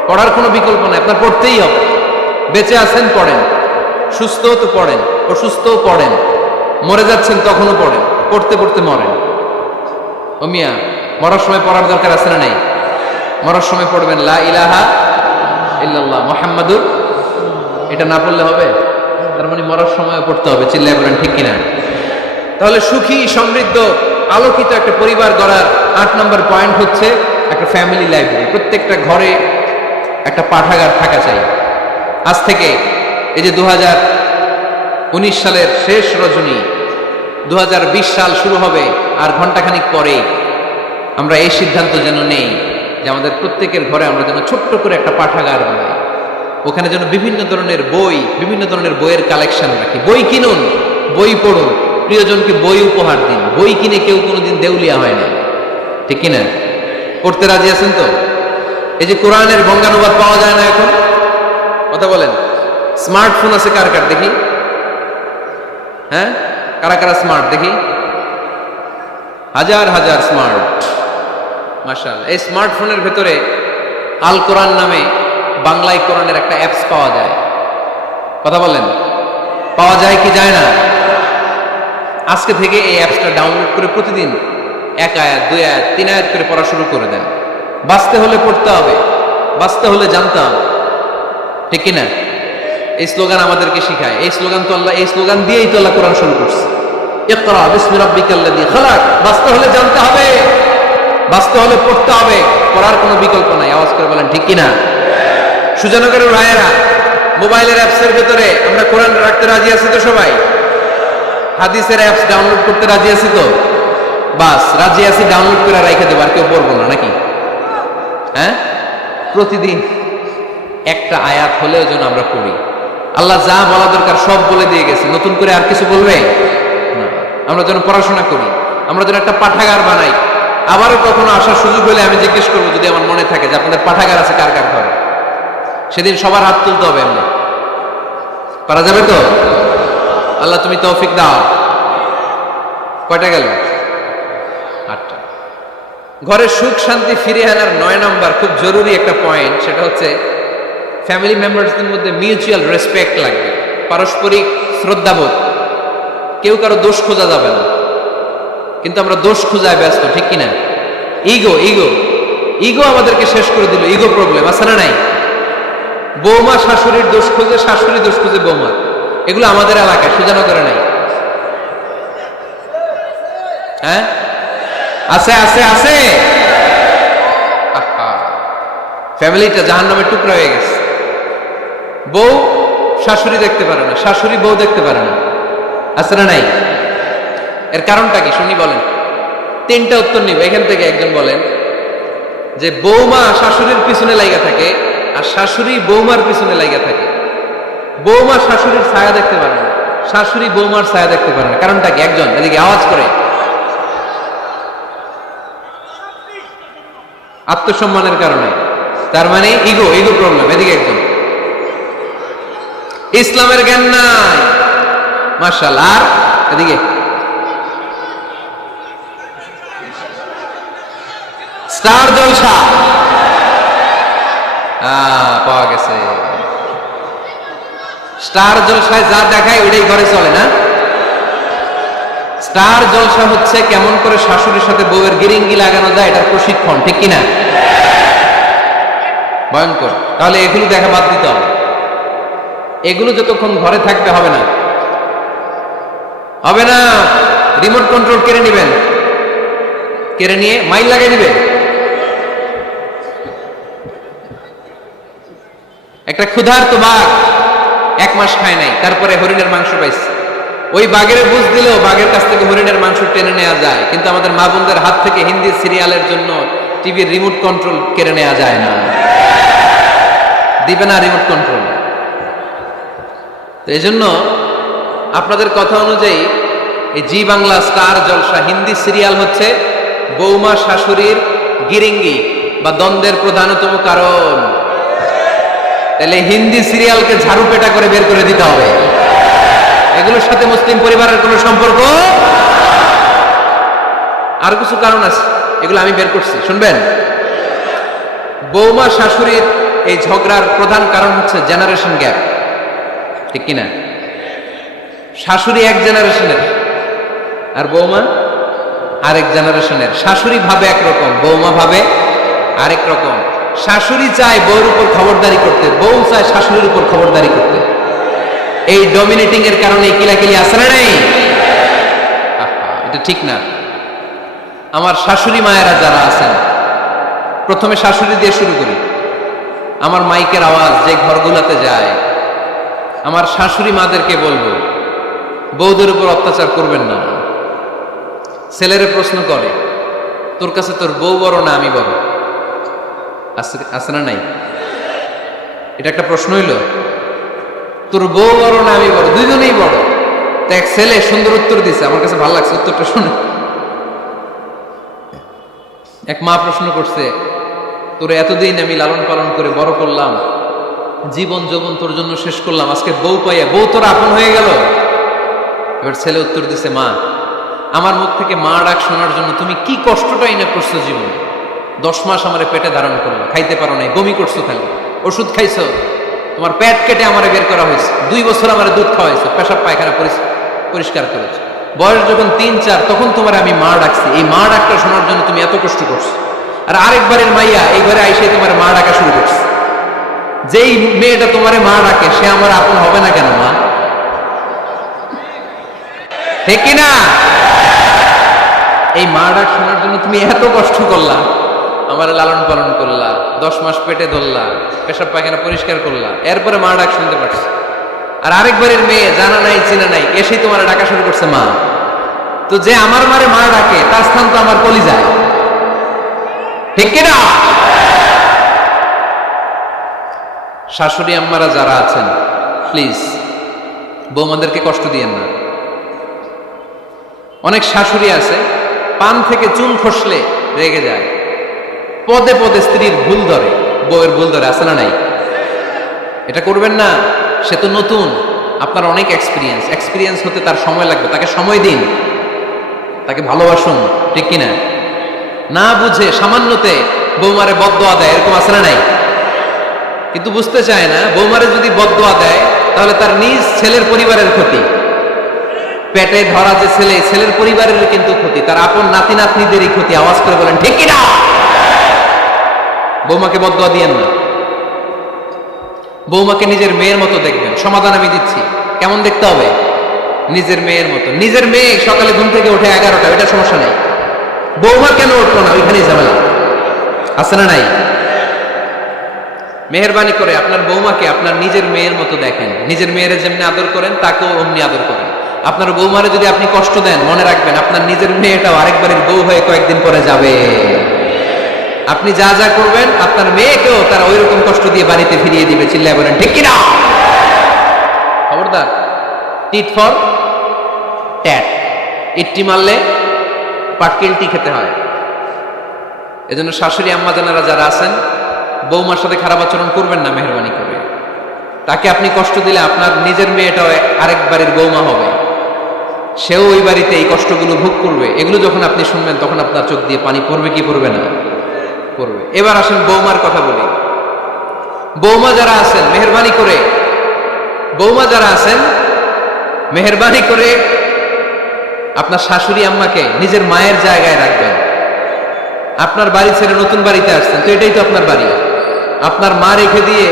পড়ার কোনো বিকল্প নাই, আপনার পড়তেই হবে। বেঁচে আছেন পড়েন, সুস্থও তো পড়েন, অসুস্থও পড়েন, মরে যাচ্ছেন তখনও পড়েন, পড়তে পড়তে মরেন। ও মিয়া, মরার সময় পড়ার দরকার আছে না নাই? মরার সময় পড়বেন লা ইলাহা ইল্লাল্লাহ মুহাম্মাদুর। এটা না পড়লে হবে? তার মানে মরার সময় পড়তে হবে। চিল্লায় বলেন ঠিক কিনা? তাহলে সুখী, সমৃদ্ধ, আলোকিত একটা পরিবার গড়ার 8 নম্বর পয়েন্ট হচ্ছে একটা ফ্যামিলি লাইব্রেরি। প্রত্যেকটা ঘরে একটা পাঠাগার থাকা চাই। আজ থেকে এই যে 2019 সালের শেষ রজনী, 2020 সাল শুরু হবে আর ঘন্টাখানিক পরে, আমরা এই সিদ্ধান্ত যেন নেই যে আমাদের প্রত্যেকের ঘরে আমরা যেন ছোট্ট করে একটা পাঠাগার বানাই। ওখানে যেন বিভিন্ন ধরনের বই, বিভিন্ন ধরনের বইয়ের কালেকশন রাখি। বই কিনুন, বই পড়ুন, প্রিয়জনকে বই উপহার দিন। বই কিনে কেউ কোনোদিন দেউলিয়া হয় না, ঠিক কিনা? পড়তে রাজি আছেন তো? এই যে কোরআনের বঙ্গানুবাদ পাওয়া যায় না এখন, কথা বলেন। স্মার্টফোন আছে কার কার দেখি? হ্যাঁ, কারা কারা স্মার্ট দেখি? হাজার হাজার স্মার্ট, মাশাআল্লাহ। এই স্মার্টফোনের ভেতরে আল কোরআন নামে বাংলায় কোরআনের একটা অ্যাপস পাওয়া যায়। কথা বলেন, পাওয়া যায় কি যায় না? আজকে থেকে এই অ্যাপসটা ডাউনলোড করে প্রতিদিন 1 আয়াত, 2 আয়াত, 3 আয়াত করে পড়া শুরু করে দেন। বাঁচতে হলে পড়তে হবে, বাঁচতে হলে জানতে হবে, ঠিক কিনা? এই স্লোগান আমাদেরকে শিখায়। এই স্লোগান তো আল্লাহ, এই স্লোগান দিয়েই তো আল্লাহ কোরআন শুরু করছে। ইকরা বিসমি রাব্বিকাল্লাযী খালাক। বাঁচতে হলে জানতে হবে, বাঁচতে হলে পড়তে হবে, পড়ার কোনো বিকল্প নাই। আওয়াজ করে বলেন ঠিক কিনা? সুজানগরের ভাইয়েরা, মোবাইলের অ্যাপসের ভেতরে আমরা কোরআন রাখতে রাজি আছি তো সবাই? হাদিসের অ্যাপস ডাউনলোড করতে রাজি আছি তো? বাস রাজি আছি, ডাউনলোড করে রাখে দেবো, আর কেউ পড়বো না নাকি? হ্যাঁ, প্রতিদিন একটা আয়াত হলেও যেন আমরা পড়ি। আল্লাহ যা বলা দরকার সব বলে দিয়ে গেছে, নতুন করে আর কিছু বলবে না। আমরা যেন পড়াশোনা করি, আমরা যেন একটা পাঠাগার বানাই। আবারও কখনো আসার সুযোগ হলে আমি জিজ্ঞেস করবো, যদি আমার মনে থাকে যে আপনাদের পাঠাগার আছে কার কার ঘরে, সেদিন সবার হাত তুলতে হবে। এমনি পারা যাবে তো? আল্লাহ তুমি তৌফিক দাও। কয়টা গেল? 8টা। ঘরের সুখ শান্তি ফিরিয়ে আনার 9 নম্বর খুব জরুরি একটা পয়েন্ট, সেটা হচ্ছে ফ্যামিলি মেম্বারসদের মধ্যে মিউচুয়াল রেসপেক্ট লাগবে, পারস্পরিক শ্রদ্ধাবোধ। কেউ কারো দোষ খোঁজা যাবে না, কিন্তু আমরা দোষ খোঁজায় ব্যস্ত, ঠিক কিনা? ইগো ইগো ইগো আমাদেরকে শেষ করে দিল। ইগো প্রবলেম আছে না নাই? বৌমা শাশুড়ির দোষ খুঁজে, শাশুড়ি দোষ খুঁজে বৌমা। এগুলো আমাদের এলাকায়, সুজানগরে নাই। হ্যাঁ, আছে আছে আছে। ফ্যামিলিটা জাহান্নামের টুকরা হয়ে গেছে। বউ শাশুড়ি দেখতে পারে না, শাশুড়ি বউ দেখতে পারে না, আছে না নাই? এর কারণটা কি শুনি বলেন? 3টা উত্তর নিব এখান থেকে। একজন বলেন যে বৌমা শাশুড়ির পিছনে লাগা থাকে, আর শাশুড়ি বৌমার পিছনে লাগা থাকে। বৌমা শাশুড়ির ছায়া দেখতে পারে না, শাশুড়ি বৌমার ছায়া দেখতে পারে না। কারণটা কি? একজন এদিকে আওয়াজ করে। আত্মসম্মানের কারণে। তার মানে ইগো ইগো প্রবলেম। এদিকে একজন। ইসলামের জ্ঞান নাই, মাশাআল্লাহ। আর এদিকে স্টার জলসা পাওয়া গেছে। স্টার জলসায় যা দেখায় ওইটাই ঘরে চলে না। স্টার জলসা হচ্ছে কেমন করে শাশুড়ির সাথে বউয়ের গিরিঙ্গি লাগানো যায়, এটার প্রশিক্ষণ, ঠিক কিনা? ভয়ঙ্কর। তাহলে এগুলো দেখা বাদ দিতে হবে। এগুলো যতক্ষণ ঘরে থাকবে হবে না, হবে না। রিমোট কন্ট্রোল কেড়ে নিবেন, কেড়ে নিয়ে মাইল লাগিয়ে দিবে। একটা ক্ষুধার্ত বাঘ 1 মাস খায় নাই, তারপরে হরিণের মাংস পাইছে। ওই বাঘের বুঝ দিলেও বাঘের কাছ থেকে হরিণের মাংস টেনে নেওয়া যায়, কিন্তু আমাদের মা বোনদের হাত থেকে হিন্দি সিরিয়ালের জন্য টিভির রিমোট কন্ট্রোল কেড়ে নেওয়া যায় না। দিবে না রিমোট কন্ট্রোল। তো এই জন্য আপনাদের কথা অনুযায়ী এই জি বাংলা স্টার জলসা হিন্দি সিরিয়াল হচ্ছে বৌমা শাশুড়ির গিরিঙ্গি বা দ্বন্দ্বের প্রধানতম কারণ। তাহলে হিন্দি সিরিয়ালকে ঝাড়ু পেটা করে বের করে দিতে হবে। এগুলোর সাথে মুসলিম পরিবারের কোনো সম্পর্ক। আর কিছু কারণ আছে, এগুলো আমি বের করছি, শুনবেন। বৌমা শাশুড়ির এই ঝগড়ার প্রধান কারণ হচ্ছে জেনারেশন গ্যাপ, ঠিক কিনা? শাশুড়ি এক জেনারেশনের আর বৌমা আরেক জেনারেশনের। শাশুড়ি ভাবে একরকম, বৌমা ভাবে আরেক রকম। শাশুড়ি চায় বউর উপর খবরদারি করতে, বউ চায় শাশুড়ির উপর খবরদারি করতে। এই ডমিনেটিং এর কারণে কিলাকিলি আছে না নাই? এটা ঠিক না। আমার শাশুড়ি মায়েরা যারা আছেন, প্রথমে শাশুড়ি দিয়ে শুরু করি। আমার মাইকের আওয়াজ যে ঘরগুলোতে যায়, আমার শাশুড়ি মাদেরকে বলবো, বউদের উপর অত্যাচার করবেন না। ছেলেরে প্রশ্ন করে, তোর কাছে তোর বউ বড় না আমি বড়? আছে না নাই? এটা একটা প্রশ্ন হইল। তোর বউ বড় না আমি বড়? দুইজনেই বড়। তো এক ছেলে সুন্দর উত্তর দিছে, আমার কাছে ভালো লাগছে উত্তরটা শুনে। এক মা প্রশ্ন করছে, তোর এতদিন আমি লালন পালন করে বড় করলাম, জীবন যৌবন তোর জন্য শেষ করলাম, আজকে বউ পাইয়া বউ তোর আপন হয়ে গেল? এবার ছেলে উত্তর দিছে, মা, আমার মুখ থেকে মা ডাক শোনার জন্য তুমি কি কষ্টটাই না করছো জীবনে। 10 মাস আমার পেটে ধারণ করলো, খাইতে পারো নাই, বমি করছো, খালি ওষুধ খাইছো, তোমার পেট কেটে আমার বের করা হয়েছে, 2 বছর আমার দুধ খাওয়াইছো, পেশাব পায়খানা পরিষ্কার করেছো। বয়স যখন 3-4 তখন তোমার আমি মা ডাকছি। এই মা ডাকটা শোনার জন্য তুমি এত কষ্ট করছো। আর আরেকবারের মাইয়া এই ঘরে আইসে তোমার মা ডাকা শুরু করছে। যেই মেয়েটা তোমারে মা ডাকে সে আমার আপন হবে না কেন মা? ঠিক কিনা? এই মা ডাক শোনার জন্য তুমি এত কষ্ট করলা, আমার লালন পালন করলা, 10 মাস পেটে ধরলা, পেশাব পায়খানা পরিষ্কার করলা, এরপরে মা ডাক শুনতে পারছি। আর আরেকবারের মেয়ে জানা নাই চিনা নাই এসেই তোমার ডাকা শুরু করছে মা। তো যে আমার মারে মা ডাকে তার স্থান তো আমার কলিজায়, ঠিক কিনা? শাশুড়ি আম্মারা যারা আছেন, প্লিজ বৌমাদেরকে কষ্ট দিয়েন না। অনেক শাশুড়ি আছে পান থেকে চুন খসলে রেগে যায়, পদে পদে স্ত্রীর ভুল ধরে, বউয়ের ভুল ধরে, আছে না নাই? এটা করবেন না। সে তো নতুন, আপনার অনেক এক্সপিরিয়েন্স হতে তার সময় লাগবে। তাকে সময় দিন, তাকে ভালোবাসুন, ঠিক কিনা? না বুঝে সামান্যতে বৌমারে বদদোয়া দেয়, এরকম আছে না নাই? কিন্তু বুঝতে চায় না, বৌমারে যদি বদদোয়া দেয় তাহলে তার নিজ ছেলের পরিবারের ক্ষতি। পেটে ধরা যে ছেলে, ছেলের পরিবারের কিন্তু ক্ষতি, তার আপন নাতি নাতনিদেরই ক্ষতি। আওয়াজ করে বলেন ঠিক কিনা? বৌমাকে বদদোয়া দিয়েন না। বৌমাকে নিজের মেয়ের মতো দেখবেন। সমাধান আমি দিচ্ছি। কেমন দেখতে হবে? নিজের মেয়ের মতো। নিজের মেয়ে সকালে ঘুম থেকে ওঠে 11টা, এটা সমস্যা নেই। বৌমা কেন উঠলো না, ওইখানেই ঝামেলা, আছে না নাই? মেহেরবানি করে আপনার বৌমাকে আপনার নিজের মেয়ের মতো দেখেন। নিজের মেয়েরে যেমনি আদর করেন তাকেও অমনি আদর করেন। আপনার বৌমারে যদি আপনি কষ্ট দেন, মনে রাখবেন আপনার নিজের মেয়েটাও আরেকবারের বউ হয়ে কয়েকদিন পরে যাবে। আপনি যা যা করবেন আপনার মেয়েকেও তারা ওই রকম কষ্ট দিয়ে বাড়িতে ফিরিয়ে দিবে। চিল্লায় বলেন ঠিক কিনা? খবরদার, টিট ফর ট্যাট। ইট্টি মারলে পাটকেলটি খেতে হয়। এজন্য শাশুড়ি আম্মা জানারা যারা আছেন, বৌমার সাথে খারাপ আচরণ করবেন না মেহেরবানি করে। তাকে আপনি কষ্ট দিলে আপনার নিজের মেয়েটাও আরেক বাড়ির বৌমা হবে, সেও ওই বাড়িতে এই কষ্টগুলো ভোগ করবে। এগুলো যখন আপনি শুনবেন তখন আপনার চোখ দিয়ে পানি পড়বে কি পড়বে না? পড়বে। এবার আসেন বৌমার কথা বলি। বৌমা যারা আছেন মেহেরবানি করে বৌমা যারা আছেন, মেহেরবানি করে আপনার শাশুড়ি আম্মাকে নিজের মায়ের জায়গায় রাখবেন। আপনার বাড়ি ছেড়ে নতুন বাড়িতে আসছেন, তো এটাই তো আপনার বাড়ি। আপনার মা রেখে দিয়ে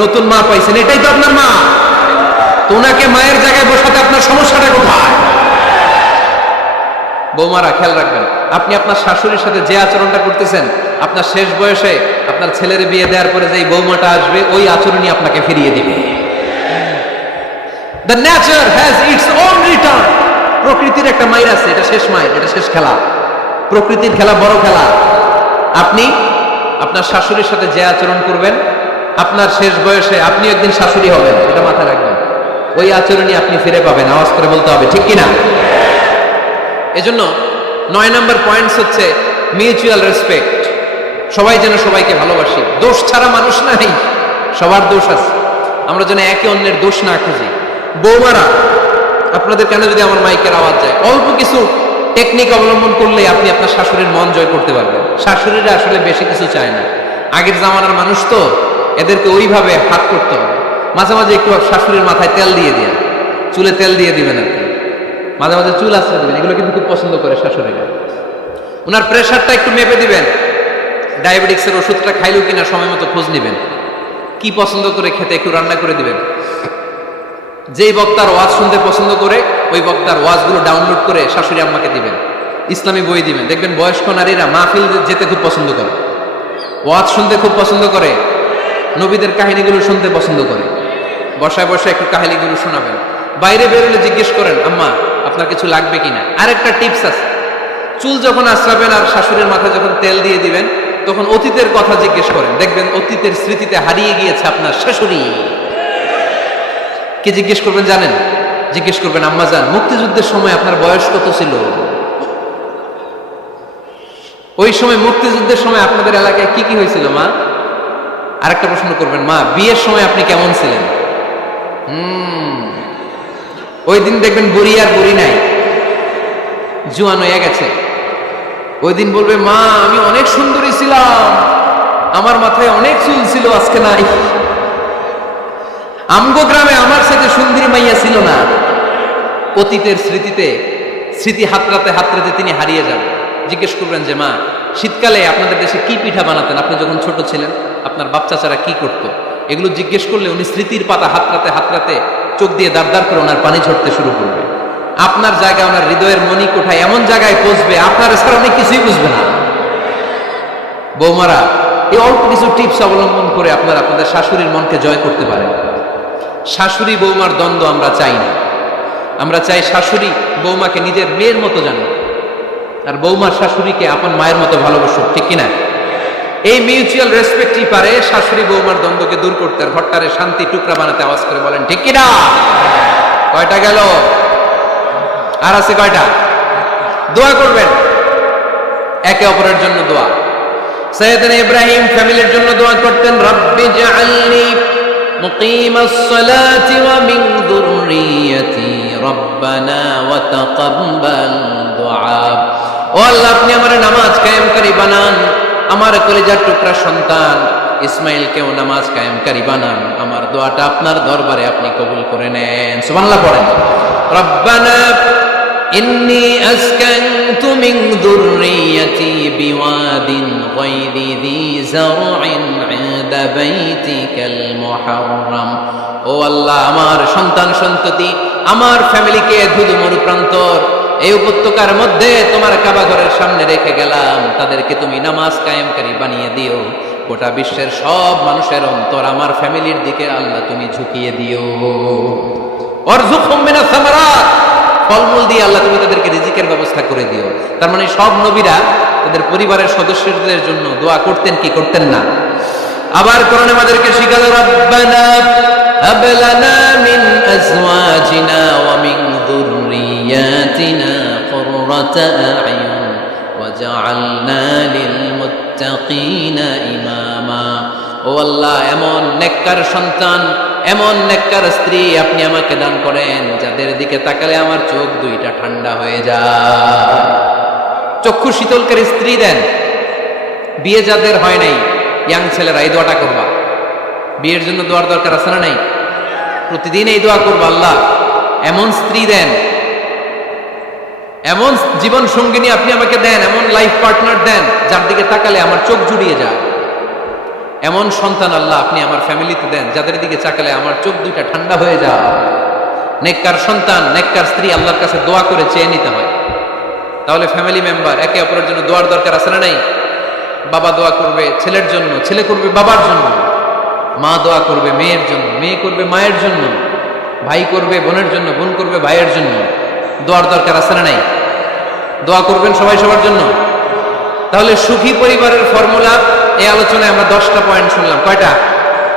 নতুন মা পাইছেন, এটাই তো আপনার মা। তো ওনাকে মায়ের জায়গায় বসাতে আপনার সমস্যাটা কোথায়? বৌমারা খেয়াল রাখবেন, আপনি আপনার শাশুড়ির সাথে যে আচরণটা করতেছেন, আপনার শেষ বয়সে আপনার ছেলের বিয়ে দেওয়ার পরে যে বৌমাটা আসবে, ওই আচরণই আপনাকে ফিরিয়ে দিবে। The nature has its own return. প্রকৃতির একটা মাইর আছে, এটা শেষ মাইর, এটা শেষ খেলা। প্রকৃতির খেলা বড় খেলা। আপনি আপনার শাশুড়ির সাথে যে আচরণ করবেন, আপনার শেষ বয়সে আপনি একদিন শাশুড়ি হবেন, এটা মাথায় রাখবেন। ওই আচরণই আপনি ফিরে পাবেন। আওয়াজ করে বলতে হবে, ঠিক কিনা? এজন্য 9 নম্বর পয়েন্টস হচ্ছে মিউচুয়াল রেসপেক্ট। সবাই যেন সবাইকে ভালোবাসি। দোষ ছাড়া মানুষ নাই, সবার দোষ আছে। আমরা যেন একে অন্যের দোষ না খুঁজি। বৌমারা, আপনাদের কেন যদি আমার মাইকের আওয়াজ যায়, অল্প কিছু টেকনিক অবলম্বন করলে আপনি আপনার শাশুড়ির মন জয় করতে পারবেন। শাশুড়িরা আসলে বেশি কিছু চায় না। আগের জামানার মানুষ তো, এদেরকে ওইভাবে হাত করতে হবে। মাঝে মাঝে একটু শাশুড়ির মাথায় তেল দিয়ে দিন, চুলে তেল দিয়ে দিবেন আর কি, মাঝে মাঝে চুল আশ্রয় দিবেন। এগুলো কিন্তু খুব পছন্দ করে শাশুড়িরা। ওনার প্রেশারটা একটু মেপে দিবেন, ডায়াবেটিক্সের ওষুধটা খাইলো কিনা সময় মতো খোঁজ নিবেন, কি পছন্দ করে খেতে একটু রান্না করে দিবেন। যেই বক্তার ওয়াজ শুনতে পছন্দ করে, ওই বক্তার ওয়াজগুলো ডাউনলোড করে শাশুড়ি আম্মাকে দিবেন। ইসলামী বই দিবেন। দেখবেন বয়স্ক নারীরা মাহফিল যেতে খুব পছন্দ করে, ওয়াজ শুনতে খুব পছন্দ করে, নবীদের কাহিনীগুলো শুনতে পছন্দ করে। বসায় বসায় একটু কাহিনীগুলো শোনাবেন। বাইরে বেরোলে জিজ্ঞেস করেন, আম্মা আপনার কিছু লাগবে কিনা। আরেকটা টিপস আছে, চুল যখন আশ্রাবেন আর শাশুড়ির মাথায় যখন তেল দিয়ে দিবেন, তখন অতীতের কথা জিজ্ঞেস করেন। দেখবেন অতীতের স্মৃতিতে হারিয়ে গিয়েছে আপনার শাশুড়ি। কি জিজ্ঞেস করবেন জানেন? জিজ্ঞেস করবেন, আম্মা জান, মুক্তিযুদ্ধের সময় আপনার বয়স কত ছিল? ওই সময় মুক্তিযুদ্ধের সময় আপনাদের এলাকায় কি কি হয়েছিল মা? আরেকটা প্রশ্ন করবেন, মা বিয়ের সময় আপনি কেমন ছিলেন? ওই দিন দেখবেন বুড়ি আর বুড়ি নাই, জুয়ান হয়ে গেছে। ওই দিন বলবে, মা আমি অনেক সুন্দরী ছিলাম, আমার মাথায় অনেক চুল ছিল, আজকে নাই। আমগো গ্রামে আমার সাথে সুন্দরী মাইয়া ছিল না। অতীতের স্মৃতিতে, স্মৃতি হাতড়াতে হাতড়াতে তিনি হারিয়ে যাবেন। জিজ্ঞেস করবেন যে, মা শীতকালে আপনাদের দেশে কি পিঠা বানাতেন, আপনি যখন ছোট ছিলেন, আপনার বাচ্চাচারা কি করত? এগুলো জিজ্ঞেস করলে উনি স্মৃতির পাতা হাতড়াতে হাতড়াতে চোখ দিয়ে দাঁড় দাঁড় করে ওনার পানি ঝরতে শুরু করবে। আপনার জায়গায়, ওনার হৃদয়ের মনি কোঠায় এমন জায়গায় পৌঁছবে, আপনার ছাড়া অনেক কিছুই বুঝবে না। বৌমারা, এই অল্প কিছু টিপস অবলম্বন করে আপনারা আপনাদের শাশুড়ির মনকে জয় করতে পারেন। শাশুড়ি বৌমার দ্বন্দ্ব আমরা চাই না। আমরা চাই শাশুড়ি বৌমাকে নিজের মেয়ের মতো জানো, আর বৌমার শাশুড়িকে আপন মায়ের মতো ভালোবাসুক, ঠিক কিনা? এই মিউচুয়াল রেসপেক্টই পারে শাশুড়ি বৌমার দ্বন্দ্বকে দূর করতে, আর ঘরটারে শান্তি টুকরা বানাতে। আওয়াজ করে বলেন, ঠিক কিনা? কয়টা গেল? আর আছে কয়টা? দোয়া করবেন একে অপরের জন্য। দোয়া, সাইয়েদনা ইব্রাহিম ফ্যামিলির জন্য দোয়া করতেন, রব্বি জাআলনি মুকিমাস সালাতি ওয়া মিন যুররিয়্যাতি রব্বানা ওয়া তাকাব্বাল দুআ। ও আল্লাহ, আপনি আমার নামাজ কায়েমকারী বানান, আমার কলিজার টুকরা সন্তান ইসমাইলকেও নামাজ কায়েমকারী বানান। আমার দোয়াটা আপনার দরবারে আপনি কবুল করে নেন। সুবহানাল্লাহ পড়েন। রব্বানা ইন্নী আসকানতু মিন যুররিয়্যাতি বিওয়াদিন গায়রি যী যার'ইন ইনদা বাইতিকাল মুহাররাম। ও আল্লাহ, আমার সন্তান সন্ততি, আমার ফ্যামিলিকে ধুধু মরুপ্রান্তর এই উপত্যকার মধ্যে তোমার কাবা ঘরের সামনে রেখে গেলাম। তাদেরকে তুমি নামাজ কায়েমকারী বানিয়ে দিও। গোটা বিশ্বের সব মানুষের অন্তর আমার ফ্যামিলির দিকে আল্লাহ তুমি ঝুঁকিয়ে দিও। ওয়ারযুকহুম মিনাস সামারাত, ফলমূল দিয়ে আল্লাহ তুমি তাদেরকে রিজিকের ব্যবস্থা করে দিও। তার মানে সব নবীরা তাদের পরিবারের সদস্যদের জন্য দোয়া করতেন কি করতেন না? আবার কোরআনে আমাদেরকে শিখালো, রব্বানা হাব লানা মিন আজওয়াজিনা ওয়া মিন যুররিয়াতিনা কুররাতা আ'য়ুন ওয়াজআলনা লিল মুত্তাকিনা ইমামা। ও আল্লাহ, এমন নেককার সন্তান, এমন নেককার স্ত্রী আপনি আমাকে দান করেন, যাদের দিকে তাকালে আমার চোখ দুইটা ঠান্ডা হয়ে যায়। চক্ষু শীতলকারী স্ত্রী দেন। বিয়ে যাদের হয় নাই, ইয়াং ছেলেরা এই দোয়াটা করবা। বিয়ের জন্য দোয়ার দরকার আছে না নাই? প্রতিদিন এই দোয়া করবো, আল্লাহ এমন স্ত্রী দেন, এমন জীবন সঙ্গিনী আপনি আমাকে দেন, এমন লাইফ পার্টনার দেন যার দিকে তাকালে আমার চোখ জুড়িয়ে যায়। এমন সন্তান আল্লাহ আপনি আমার ফ্যামিলিতে দেন যাদের দিকে তাকালে আমার চোখ দুইটা ঠান্ডা হয়ে যায়। নেককার সন্তান, নেককার স্ত্রী আল্লাহর কাছে দোয়া করে চেয়ে নিতে হয়। তাহলে ফ্যামিলি মেম্বার একে অপরের জন্য দোয়ার দরকার আছে না নাই? বাবা দোয়া করবে ছেলের জন্য, ছেলে করবে বাবার জন্য, মা দোয়া করবে মেয়ের জন্য, মেয়ে করবে মায়ের জন্য, ভাই করবে বোনের জন্য, বোন করবে ভাইয়ের জন্য। দোয়ার দরকার আছে না নাই? দোয়া করবেন সবাই সবার জন্য। তাহলে সুখী পরিবারের ফর্মুলা এই আলোচনায় আমরা 10টা পয়েন্ট শুনলাম। কয়টা?